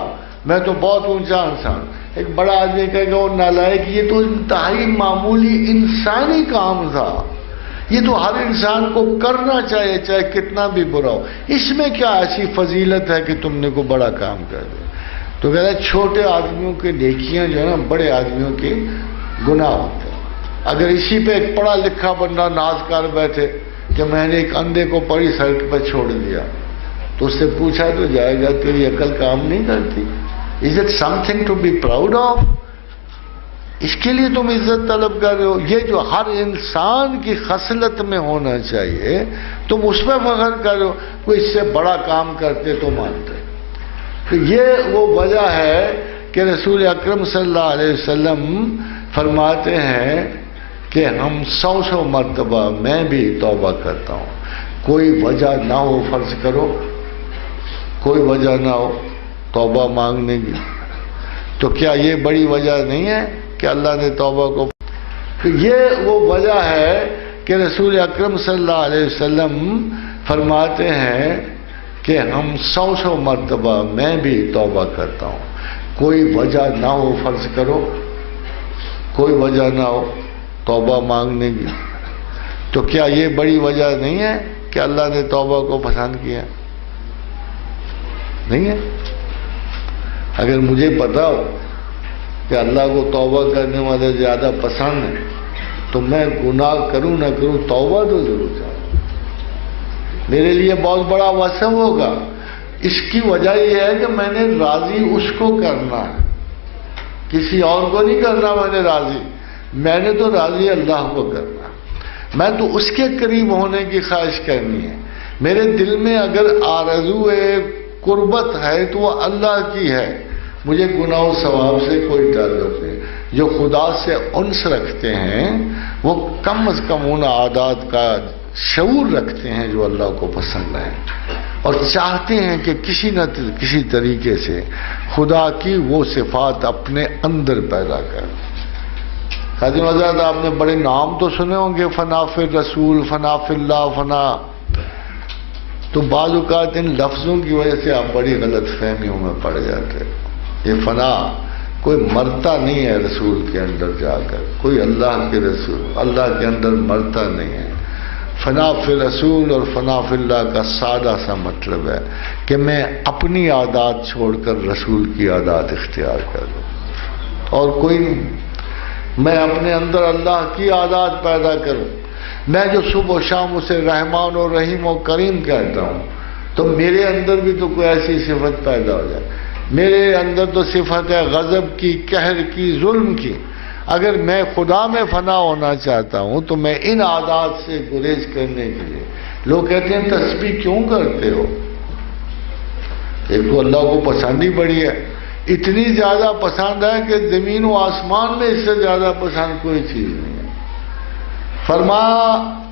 میں تو بہت اونچا انسان. ایک بڑا آدمی کہے گا وہ نالائق، یہ تو انتہائی معمولی انسانی کام تھا، یہ تو ہر انسان کو کرنا چاہیے چاہے کتنا بھی برا ہو، اس میں کیا ایسی فضیلت ہے کہ تم نے کوئی بڑا کام کر دیا. تو کہتا ہے چھوٹے آدمیوں کے نیکیاں جو ہے نا بڑے آدمیوں کے گناہ ہوتے ہیں. اگر اسی پہ ایک پڑھا لکھا بندہ ناز کر بیٹھے کہ میں نے ایک اندھے کو پڑی سڑک پہ چھوڑ دیا، تو اس سے پوچھا تو جائے گا تیری عقل کام نہیں کرتی؟ Is it something to be proud of؟ اس کے لیے تم عزت طلب کر رہے ہو؟ یہ جو ہر انسان کی خصلت میں ہونا چاہیے تم اس پہ فخر کر رہے ہو، کوئی اس سے بڑا کام کرتے تو مانتے. تو یہ وہ وجہ ہے کہ رسول اکرم صلی اللہ علیہ وسلم فرماتے ہیں کہ ہم 100 مرتبہ میں بھی توبہ کرتا ہوں. کوئی وجہ نہ ہو، فرض کرو کوئی وجہ نہ ہو توبہ مانگنے کی، تو کیا یہ بڑی وجہ نہیں ہے کہ اللہ نے توبہ کو؟ یہ وہ وجہ ہے کہ رسول اکرم صلی اللہ علیہ وسلم فرماتے ہیں کہ ہم 100 مرتبہ میں بھی توبہ کرتا ہوں. کوئی وجہ نہ ہو، فرض کرو کوئی وجہ نہ ہو توبہ مانگنے کی، تو کیا یہ بڑی وجہ نہیں ہے کہ اللہ نے توبہ کو پسند کیا؟ نہیں ہے. اگر مجھے پتا ہو کہ اللہ کو توبہ کرنے والے زیادہ پسند ہیں تو میں گناہ کروں نہ کروں توبہ تو ضرور چاہوں. میرے لیے بہت بڑا وسع ہوگا. اس کی وجہ یہ ہے کہ میں نے راضی اس کو کرنا ہے، کسی اور کو نہیں کرنا. میں نے راضی، میں نے تو راضی اللہ کو کرنا. میں تو اس کے قریب ہونے کی خواہش کرنی ہے. میرے دل میں اگر آرزو قربت ہے تو وہ اللہ کی ہے. مجھے گناہ و ثواب سے کوئی تعلق نہیں. جو خدا سے انس رکھتے ہیں وہ کم از کم ان عادات کا شعور رکھتے ہیں جو اللہ کو پسند ہیں، اور چاہتے ہیں کہ کسی نہ کسی طریقے سے خدا کی وہ صفات اپنے اندر پیدا کر. خادم حضرات آپ نے بڑے نام تو سنے ہوں گے، فنا فی الرسول، فنا فی اللہ، فنا. تو بعض اوقات ان لفظوں کی وجہ سے آپ بڑی غلط فہمیوں میں پڑ جاتے. یہ فنا کوئی مرتا نہیں ہے رسول کے اندر جا کر، کوئی اللہ کے رسول اللہ کے اندر مرتا نہیں ہے. فنا فی رسول اور فنا فی اللہ کا سادہ سا مطلب ہے کہ میں اپنی عادات چھوڑ کر رسول کی عادات اختیار کر لوں، اور کوئی نہیں. میں اپنے اندر اللہ کی عادات پیدا کروں. میں جو صبح و شام اسے رحمان و رحیم و کریم کہتا ہوں، تو میرے اندر بھی تو کوئی ایسی صفت پیدا ہو جائے. میرے اندر تو صفت ہے غضب کی، قہر کی، ظلم کی. اگر میں خدا میں فنا ہونا چاہتا ہوں تو میں ان عادات سے گریز کرنے کے لیے. لوگ کہتے ہیں تسبیح کیوں کرتے ہو؟ ایک تو اللہ کو پسند ہی بڑی ہے، اتنی زیادہ پسند ہے کہ زمین و آسمان میں اس سے زیادہ پسند کوئی چیز نہیں ہے. فرمایا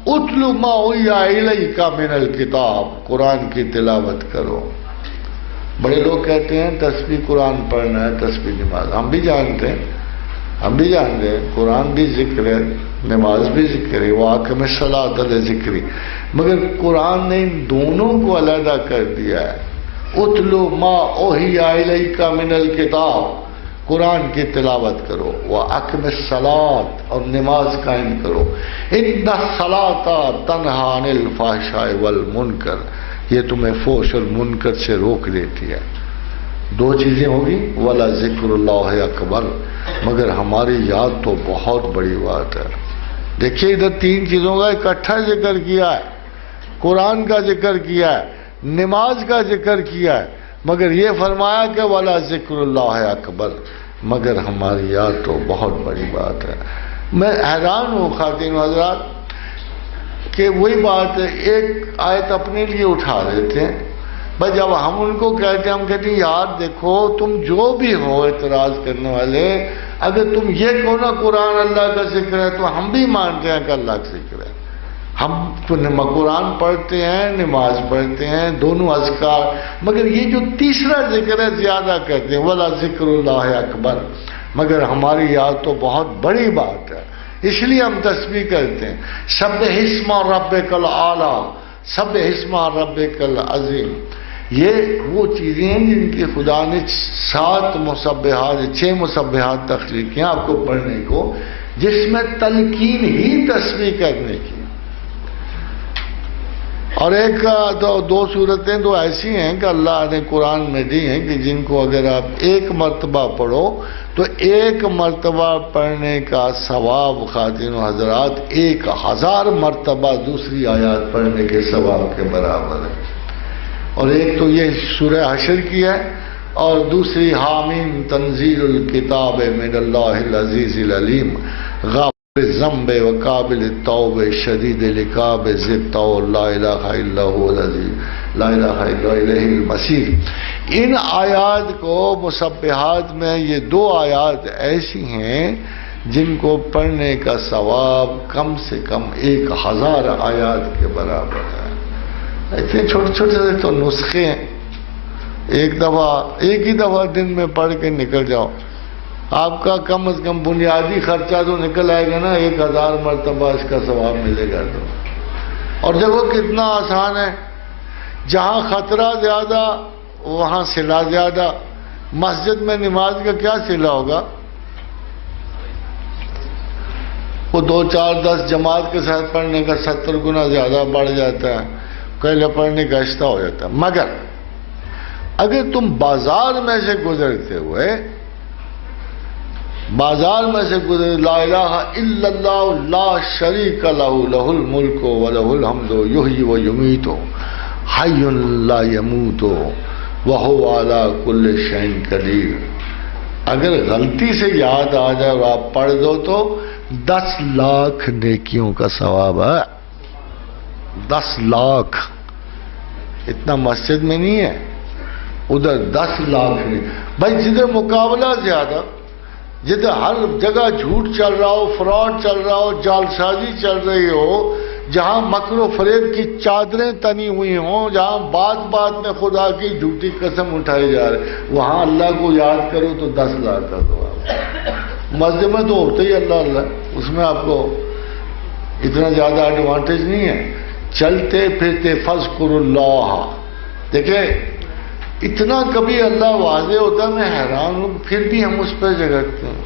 اتل ما اوحی الیک من الکتاب، قرآن کی تلاوت کرو. بڑے لوگ کہتے ہیں تسبیح قرآن پڑھنا ہے، تسبیح نماز. ہم بھی جانتے ہیں قرآن بھی ذکر ہے، نماز بھی ذکر ہے، واقم الصلاۃ لذکری. مگر قرآن نے ان دونوں کو علیحدہ کر دیا ہے. اتلو ما اوحی الیک من الکتاب، قرآن کی تلاوت کرو، واقم الصلاۃ، اور نماز قائم کرو. ان الصلاۃ تنہی عن الفحشاء والمنکر، یہ تمہیں فحش اور منکر سے روک دیتی ہے. دو چیزیں ہوگی، ولا ذکر اللہ اکبر، مگر ہماری یاد تو بہت بڑی بات ہے. دیکھیے ادھر تین چیزوں کا اکٹھا ذکر کیا ہے. قرآن کا ذکر کیا ہے، نماز کا ذکر کیا ہے، مگر یہ فرمایا کہ ولا ذکر اللہ اکبر، مگر ہماری یاد تو بہت بڑی بات ہے. میں حیران ہوں خواتین حضرات کہ وہی بات ہے، ایک آیت اپنے لیے اٹھا لیتے ہیں. بس جب ہم ان کو کہتے ہیں، ہم کہتے ہیں یار دیکھو تم جو بھی ہو اعتراض کرنے والے، اگر تم یہ کہو نا قرآن اللہ کا ذکر ہے تو ہم بھی مانتے ہیں کہ اللہ کا ذکر ہے. ہم قرآن پڑھتے ہیں، نماز پڑھتے ہیں، دونوں اذکار، مگر یہ جو تیسرا ذکر ہے زیادہ کرتے ہیں، ولا ذکر اللہ اکبر، مگر ہماری یاد تو بہت بڑی بات ہے. اس لیے ہم تسبیح کرتے ہیں. سبح اسم ربک الاعلی، سبح اسم ربک العظیم. یہ وہ چیزیں ہیں جن کی خدا نے 7 مسبحات 6 مسبحات تخلیق کیا آپ کو پڑھنے کو، جس میں تلقین ہی تسبیح کرنے کی. اور ایک دو صورتیں تو ایسی ہیں کہ اللہ نے قرآن میں دی ہیں کہ جن کو اگر آپ ایک مرتبہ پڑھو تو 1 مرتبہ پڑھنے کا ثواب خواتین و حضرات 1000 مرتبہ دوسری آیات پڑھنے کے ثواب کے برابر ہے. اور ایک تو یہ سورہ حشر کی ہے، اور دوسری حامیم تنزیل الکتاب من اللہ العزیز العلیم غافر الذنب وقابل التوب شدید العقاب ذی الطول لا الہ الا هو العزیز لا الہ الا الیہ المصیر. ان آیات کو مسبحات میں یہ 2 آیات ایسی ہیں جن کو پڑھنے کا ثواب کم سے کم 1000 آیات کے برابر ہے. اتنے چھوٹے چھوٹے سے تو نسخے ہیں، ایک ہی دفعہ دن میں پڑھ کے نکل جاؤ، آپ کا کم از کم بنیادی خرچہ تو نکل آئے گا نا، 1000 مرتبہ اس کا ثواب ملے گا. تو اور دیکھو کتنا آسان ہے، جہاں خطرہ زیادہ وہاں صلہ زیادہ. مسجد میں نماز کا کیا صلہ ہوگا؟ وہ 2 4 10 جماعت کے ساتھ پڑھنے کا 70 گنا زیادہ بڑھ جاتا ہے، کئی پڑھنے کا آہستہ ہو جاتا ہے. مگر اگر تم بازار میں سے گزرتے ہوئے لا الہ الا اللہ لا شریک لہ لہ الملک ولہ الحمد یحیی و یمیت حی لا یموت وہو علی کل شیء قدیر، اگر غلطی سے یاد آ جائے اور آپ پڑھ دو تو 10 لاکھ نیکیوں کا ثواب ہے. 10 لاکھ. اتنا مسجد میں نہیں ہے، ادھر 10 لاکھ نہیں. بھائی جدھر مقابلہ زیادہ، جدھر ہر جگہ جھوٹ چل رہا ہو، فراڈ چل رہا ہو، جعلسازی چل رہی ہو، جہاں مکر و فریب کی چادریں تنی ہوئی ہوں، جہاں بات بات میں خدا کی جھوٹی قسم اٹھائی جا رہے، وہاں اللہ کو یاد کرو تو 10 لاکھ کا دعا. مسجد میں تو ہوتا ہی اللہ اللہ، اس میں آپ کو اتنا زیادہ ایڈوانٹیج نہیں ہے. چلتے پھرتے فذکر اللہ، دیکھیں اتنا کبھی اللہ واضح ہوتا ہے، میں حیران ہوں پھر بھی ہم اس پہ جگڑتے ہیں.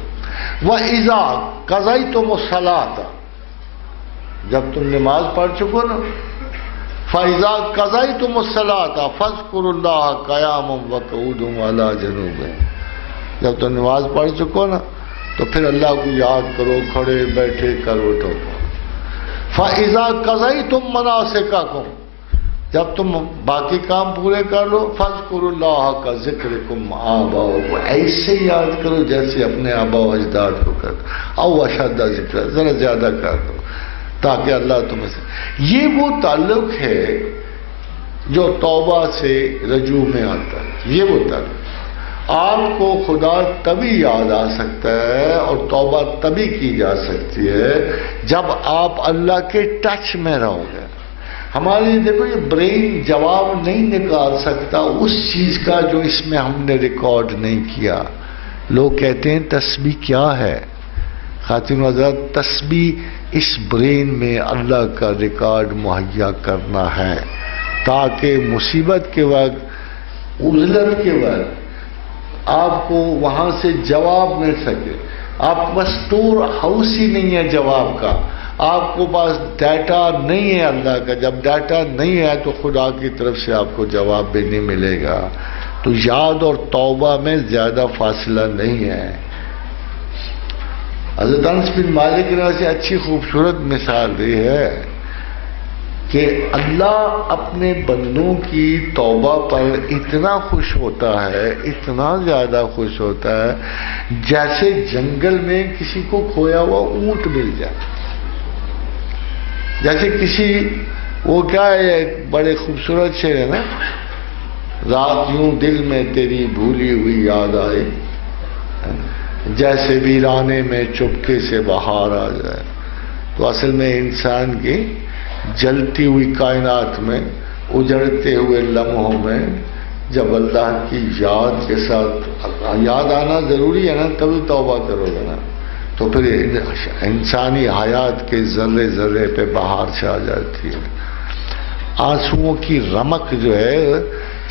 وَإِذَا قَضَيْتُمُ الصَّلَاةَ، جب تم نماز پڑھ چکو نا، فَإِذَا قَضَيْتُمُ الصَّلَاةَ فَاذْكُرُوا اللَّهَ قِيَامًا وَقُعُودًا وَعَلَىٰ جُنُوبِهِمْ، جب تم نماز پڑھ چکو نا تو پھر اللہ کو یاد کرو کھڑے بیٹھے کروٹوں پر. فَإِذَا قَضَيْتُم مَّنَاسِكَكُمْ، جب تم باقی کام پورے کر لو، فَاذْكُرُوا اللَّهَ كَذِكْرِكُمْ آبَاءَكُمْ، ایسے یاد کرو جیسے اپنے آبا و اجداد کو کرتے، او اشد ذکر، ذرا زیادہ کر دو تاکہ اللہ تمہیں سے. یہ وہ تعلق ہے جو توبہ سے رجوع میں آتا ہے. یہ وہ تعلق آپ کو خدا تبھی یاد آ سکتا ہے اور توبہ تبھی کی جا سکتی ہے جب آپ اللہ کے ٹچ میں رہو گے. ہماری دیکھو یہ برین جواب نہیں نکال سکتا اس چیز کا جو اس میں ہم نے ریکارڈ نہیں کیا. لوگ کہتے ہیں تسبیح کیا ہے؟ خاتون حضرات، تسبیح اس برین میں اللہ کا ریکارڈ مہیا کرنا ہے تاکہ مصیبت کے وقت، عزلت کے وقت آپ کو وہاں سے جواب مل سکے. آپ کے پاس اسٹور ہاؤس ہی نہیں ہے جواب کا، آپ کو پاس ڈیٹا نہیں ہے اللہ کا. جب ڈیٹا نہیں ہے تو خدا کی طرف سے آپ کو جواب بھی نہیں ملے گا. تو یاد اور توبہ میں زیادہ فاصلہ نہیں ہے. حضرت انس بن مالک نے ایسی اچھی خوبصورت مثال دی ہے کہ اللہ اپنے بندوں کی توبہ پر اتنا خوش ہوتا ہے، اتنا زیادہ خوش ہوتا ہے جیسے جنگل میں کسی کو کھویا ہوا اونٹ مل جائے. جیسے کسی وہ کیا ہے، بڑے خوبصورت شعر ہے نا، رات یوں دل میں تیری بھولی ہوئی یاد آئے، جیسے ویرانے میں چپکے سے بہار آ جائے. تو اصل میں انسان کی جلتی ہوئی کائنات میں، اجڑتے ہوئے لمحوں میں جب اللہ کی یاد کے ساتھ یاد آنا ضروری ہے نا، تبھی توبہ کرو گے نا. تو پھر انسانی حیات کے ذرے ذرے پہ بہار چھا جاتی ہے. آنسوؤں کی رمق جو ہے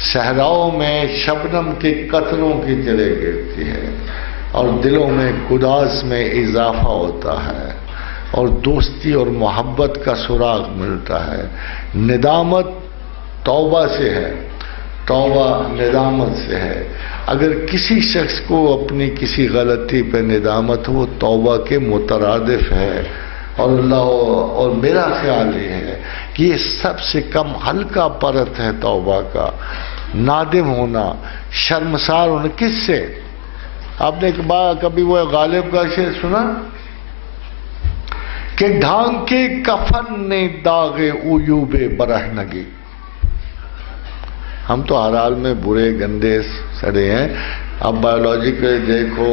صحراؤں میں شبنم کے قطروں کی طرح گرتی ہے اور دلوں میں گداز میں اضافہ ہوتا ہے اور دوستی اور محبت کا سراغ ملتا ہے۔ ندامت توبہ سے ہے، توبہ ندامت سے ہے۔ اگر کسی شخص کو اپنی کسی غلطی پہ ندامت ہو، وہ توبہ کے مترادف ہے۔ اور اللہ اور میرا خیال یہ ہے کہ یہ سب سے کم ہلکا پرت ہے توبہ کا، نادم ہونا، شرمسار ہونا۔ کس سے؟ آپ نے کبھی وہ غالب کا شعر سنا کہ ڈھانکے کفن نے داغے عیوب برہنگی۔ ہم تو ہر حال میں برے گندے سڑے ہیں۔ اب بایولوجیکل دیکھو،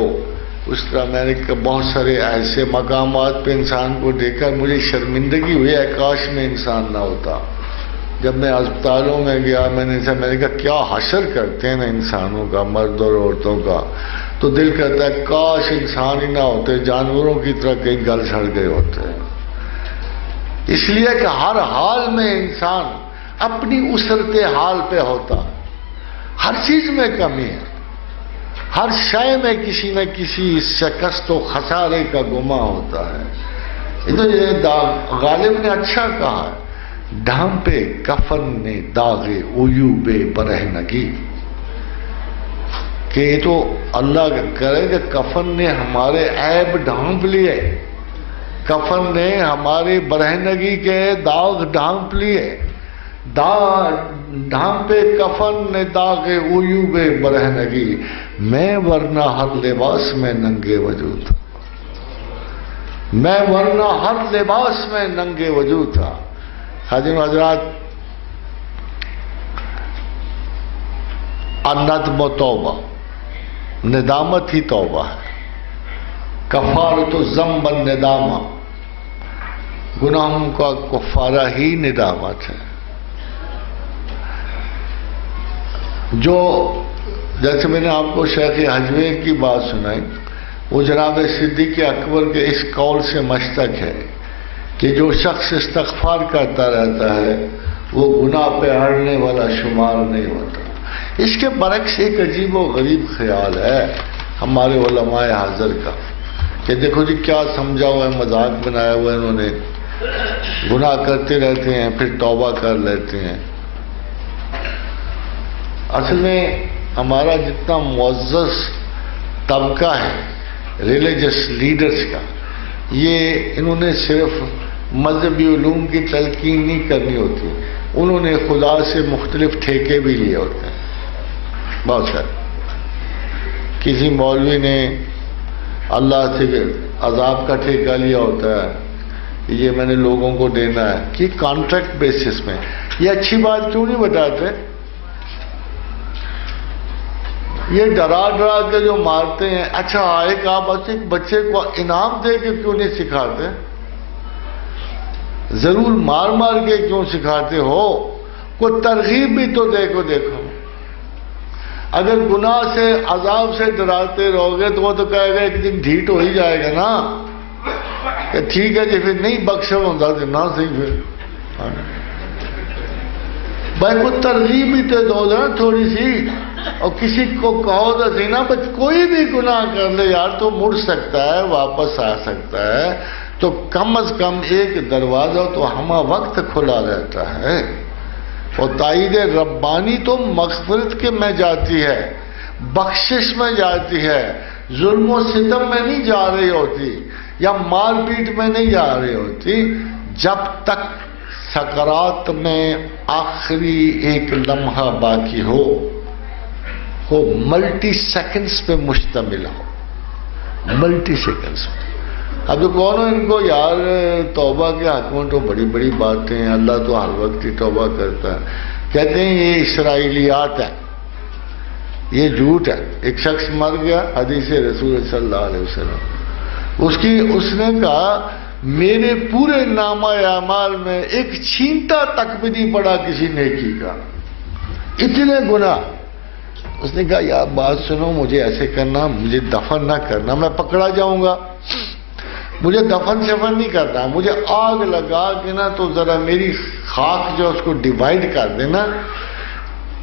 اس طرح میں نے بہت سارے ایسے مقامات پہ انسان کو دیکھا، مجھے شرمندگی ہوئی ہے کاش میں انسان نہ ہوتا۔ جب میں اسپتالوں میں گیا، میں نے کہا کیا حشر کرتے ہیں نا انسانوں کا، مرد اور عورتوں کا، تو دل کہتا ہے کاش انسان ہی نہ ہوتے، جانوروں کی طرح کہیں گل سڑ گئے ہوتے ہیں۔ اس لیے کہ ہر حال میں انسان اپنی اسرت حال پہ ہوتا، ہر چیز میں کمی ہے، ہر شے میں کسی نہ کسی شکست و خسارے کا گماں ہوتا ہے۔ یہ تو غالب نے اچھا کہا ہے، ڈھانپے کفن نے داغے عیوب برہنگی، کہ یہ تو اللہ کرے کہ کفن نے ہمارے عیب ڈھانپ لیے، کفن نے ہمارے برہنگی کے داغ ڈھانپ لیے۔ ڈھانپے کفن نے داغ عیوب برہنگی، میں ورنہ ہر لباس میں ننگے وجود تھا، میں ورنہ ہر لباس میں ننگے وجود تھا۔ حاضرین حضرات، الندم و توبہ، ندامت ہی توبہ ہے۔ کفارۃ الذنب الندامہ، گناہوں کا کفارہ ہی ندامت ہے۔ جو جیسے میں نے آپ کو شیخ حجویر کی بات سنائی، وہ جناب صدیق اکبر کے اس قول سے مشتق ہے کہ جو شخص استغفار کرتا رہتا ہے وہ گناہ پہ اڑنے والا شمار نہیں ہوتا۔ اس کے برعکس ایک عجیب و غریب خیال ہے ہمارے علماء حاضر کا کہ دیکھو جی کیا سمجھا ہوا ہے، مذاق بنایا ہوا ہے انہوں نے، گناہ کرتے رہتے ہیں پھر توبہ کر لیتے ہیں۔ اصل میں ہمارا جتنا معزز طبقہ ہے ریلیجس لیڈرز کا، یہ انہوں نے صرف مذہبی علوم کی تلقین نہیں کرنی ہوتی، انہوں نے خدا سے مختلف ٹھیکے بھی لیے ہوتے ہیں بہت سارے۔ کسی مولوی نے اللہ سے عذاب کا ٹھیکہ لیا ہوتا ہے، یہ میں نے لوگوں کو دینا ہے کہ کانٹریکٹ بیسس میں۔ یہ اچھی بات کیوں نہیں بتاتے؟ یہ ڈرا ڈرا کے جو مارتے ہیں، اچھا ایک آپ ایک بچے کو انعام دے کے کیوں نہیں سکھاتے؟ ضرور مار مار کے کیوں سکھاتے ہو؟ کوئی ترغیب بھی تو دیکھو۔ اگر گناہ سے عذاب سے ڈراتے رہو گے تو وہ تو کہے گا ایک دن ڈھیٹ ہو ہی جائے گا نا، کہ ٹھیک ہے جی پھر نہیں بخشا ہوتا نہ صحیح، پھر بھائی کوئی ترغیب بھی تو دو نا تھوڑی سی، اور کسی کو کہو تو سی نا بس کوئی بھی گناہ کر لے یار تو مڑ سکتا ہے، واپس آ سکتا ہے، تو کم از کم ایک دروازہ تو ہمہ وقت کھلا رہتا ہے۔ اور تائید ربانی تو مغفرت کے میں جاتی ہے، بخشش میں جاتی ہے، ظلم و ستم میں نہیں جا رہی ہوتی، یا مار پیٹ میں نہیں جا رہی ہوتی۔ جب تک سکرات میں آخری ایک لمحہ باقی ہو، وہ ملٹی سیکنڈز پہ مشتمل ہو، ملٹی سیکنڈز پہ۔ اب تو کون ہو ان کو یار توبہ کے حق میں تو بڑی بڑی باتیں ہیں، اللہ تو ہر وقت ہی توبہ کرتا ہے۔ کہتے ہیں یہ اسرائیلیات ہے، یہ جھوٹ ہے۔ ایک شخص مر گیا، حدیث رسول صلی اللہ علیہ وسلم، اس نے کہا میرے پورے نامہ اعمال میں ایک چھینٹا تک بھی نہیں پڑا کسی نیکی کا، اتنے گناہ۔ اس نے کہا یار بات سنو، مجھے ایسے کرنا، مجھے دفن نہ کرنا، میں پکڑا جاؤں گا، مجھے دفن شفن نہیں کرنا، مجھے آگ لگا کے نا تو ذرا میری خاک جو اس کو ڈیوائیڈ کر دینا،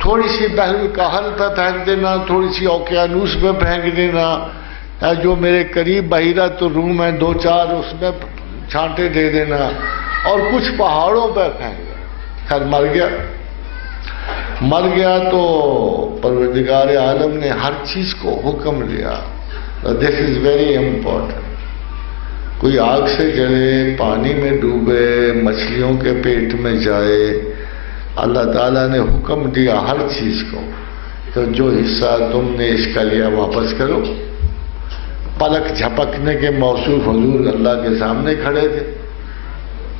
تھوڑی سی بحر الکاہل پہ پھینک دینا، تھوڑی سی اوقیانوس میں پھینک دینا، جو میرے قریب بحیرۃ الروم ہے 2-4 اس میں چھانٹے دے دینا، اور کچھ پہاڑوں پہ پھینک دینا۔ خیر مر گیا تو پروردگار عالم نے ہر چیز کو حکم دیا۔ دس از ویری امپورٹنٹ۔ کوئی آگ سے جلے، پانی میں ڈوبے، مچھلیوں کے پیٹ میں جائے، اللہ تعالیٰ نے حکم دیا ہر چیز کو تو جو حصہ تم نے اس کا لیا واپس کرو۔ پلک جھپکنے کے موصوف حضور اللہ کے سامنے کھڑے تھے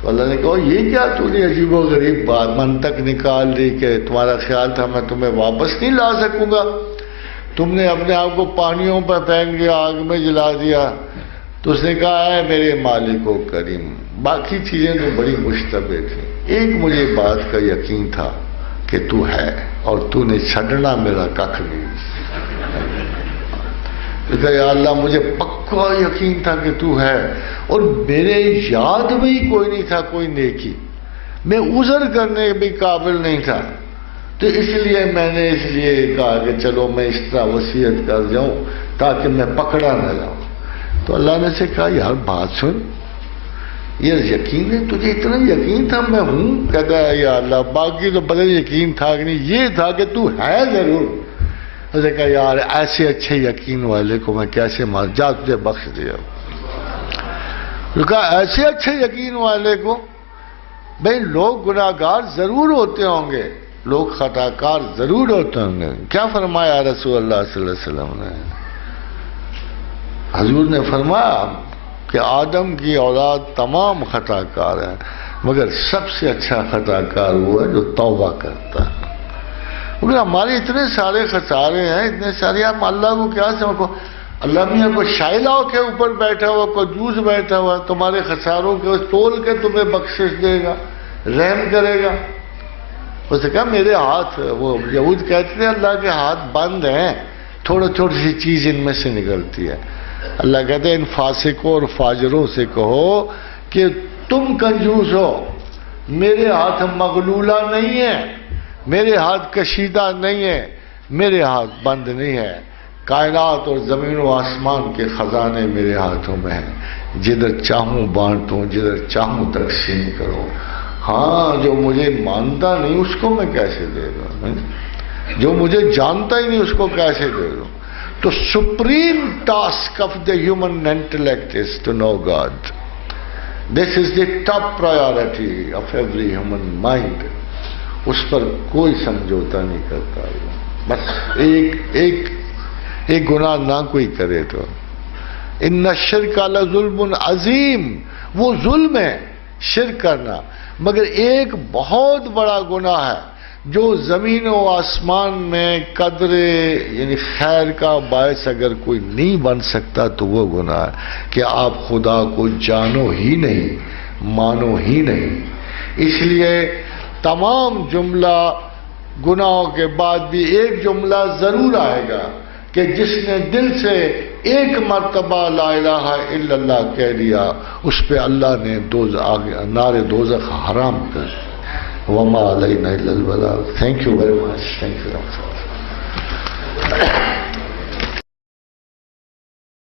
تو اللہ نے کہا یہ کیا تو نے عجیب و غریب بات منطق نکال دی کہ تمہارا خیال تھا میں تمہیں واپس نہیں لا سکوں گا، تم نے اپنے آپ کو پانیوں پر پھینک دیا، آگ میں جلا دیا۔ تو اس نے کہا اے میرے مالک و کریم، باقی چیزیں تو بڑی مشتبہ تھیں، ایک مجھے بات کا یقین تھا کہ تو ہے اور تو نے چھڈنا میرا ککھ نہیں۔ کہا یا اللہ مجھے پکا یقین تھا کہ تو ہے، اور میرے یاد میں ہی کوئی نہیں تھا کوئی نیکی، میں عذر کرنے بھی قابل نہیں تھا، تو اس لیے میں نے کہا کہ چلو میں اس طرح وصیت کر جاؤں تاکہ میں پکڑا نہ جاؤں۔ تو اللہ نے سے کہا یار بات سن، یہ یقین ہے تجھے، اتنا یقین تھا میں ہوں؟ کہتا ہے یا اللہ باقی تو پتہ یقین تھا کہ نہیں، یہ تھا کہ تو ہے ضرور۔ اس نے کہا یار ایسے اچھے یقین والے کو میں کیسے مار، جا تجھے بخش دیا۔ کہا ایسے اچھے یقین والے کو، بھئی لوگ گناہگار ضرور ہوتے ہوں گے، لوگ خطاکار ضرور ہوتے ہوں گے۔ کیا فرمایا رسول اللہ صلی اللہ علیہ وسلم نے؟ حضور نے فرمایا کہ آدم کی اولاد تمام خطاکار ہیں، مگر سب سے اچھا خطاکار وہ ہے جو توبہ کرتا ہے۔ مگر ہمارے اتنے سارے خسارے ہیں، اتنے سارے، ہم اللہ کو کیا سمجھو؟ اللہ میاں کو شائلاؤ کے اوپر بیٹھا ہوا، کوئی جوز بیٹھا ہوا، تمہارے خساروں کے تول کے تمہیں بخشش دے گا، رحم کرے گا۔ اس نے کہا میرے ہاتھ، وہ یہود کہتے ہیں اللہ کے ہاتھ بند ہیں، تھوڑی چھوٹی سی چیز ان میں سے نکلتی ہے۔ اللہ کہتے ہیں ان فاسقوں اور فاجروں سے کہو کہ تم کنجوس ہو، میرے ہاتھ مغلولہ نہیں ہے، میرے ہاتھ کشیدہ نہیں ہے، میرے ہاتھ بند نہیں ہے، کائنات اور زمین و آسمان کے خزانے میرے ہاتھوں میں ہیں، جدھر چاہوں بانٹوں، جدھر چاہوں تقسیم کروں۔ ہاں جو مجھے مانتا نہیں اس کو میں کیسے دے دوں، جو مجھے جانتا ہی نہیں اس کو کیسے دے دوں؟ تو supreme task of the human intellect is to know God. This is the top priority of every human mind. اس پر کوئی سمجھوتا نہیں کرتا، بس ایک گناہ نہ کوئی کرے تو۔ ان الشرک لظلم عظیم، وہ ظلم ہے شرک کرنا، مگر ایک بہت بڑا گناہ ہے جو زمین و آسمان میں قدر یعنی خیر کا باعث اگر کوئی نہیں بن سکتا تو وہ گناہ ہے کہ آپ خدا کو جانو ہی نہیں، مانو ہی نہیں۔ اس لیے تمام جملہ گناہوں کے بعد بھی ایک جملہ ضرور آئے گا کہ جس نے دل سے ایک مرتبہ لا الہ الا اللہ کہہ دیا اس پہ اللہ نے نار دوزخ حرام کر۔ وما علینا الا البلاغ۔ Thank you very much. Thank you.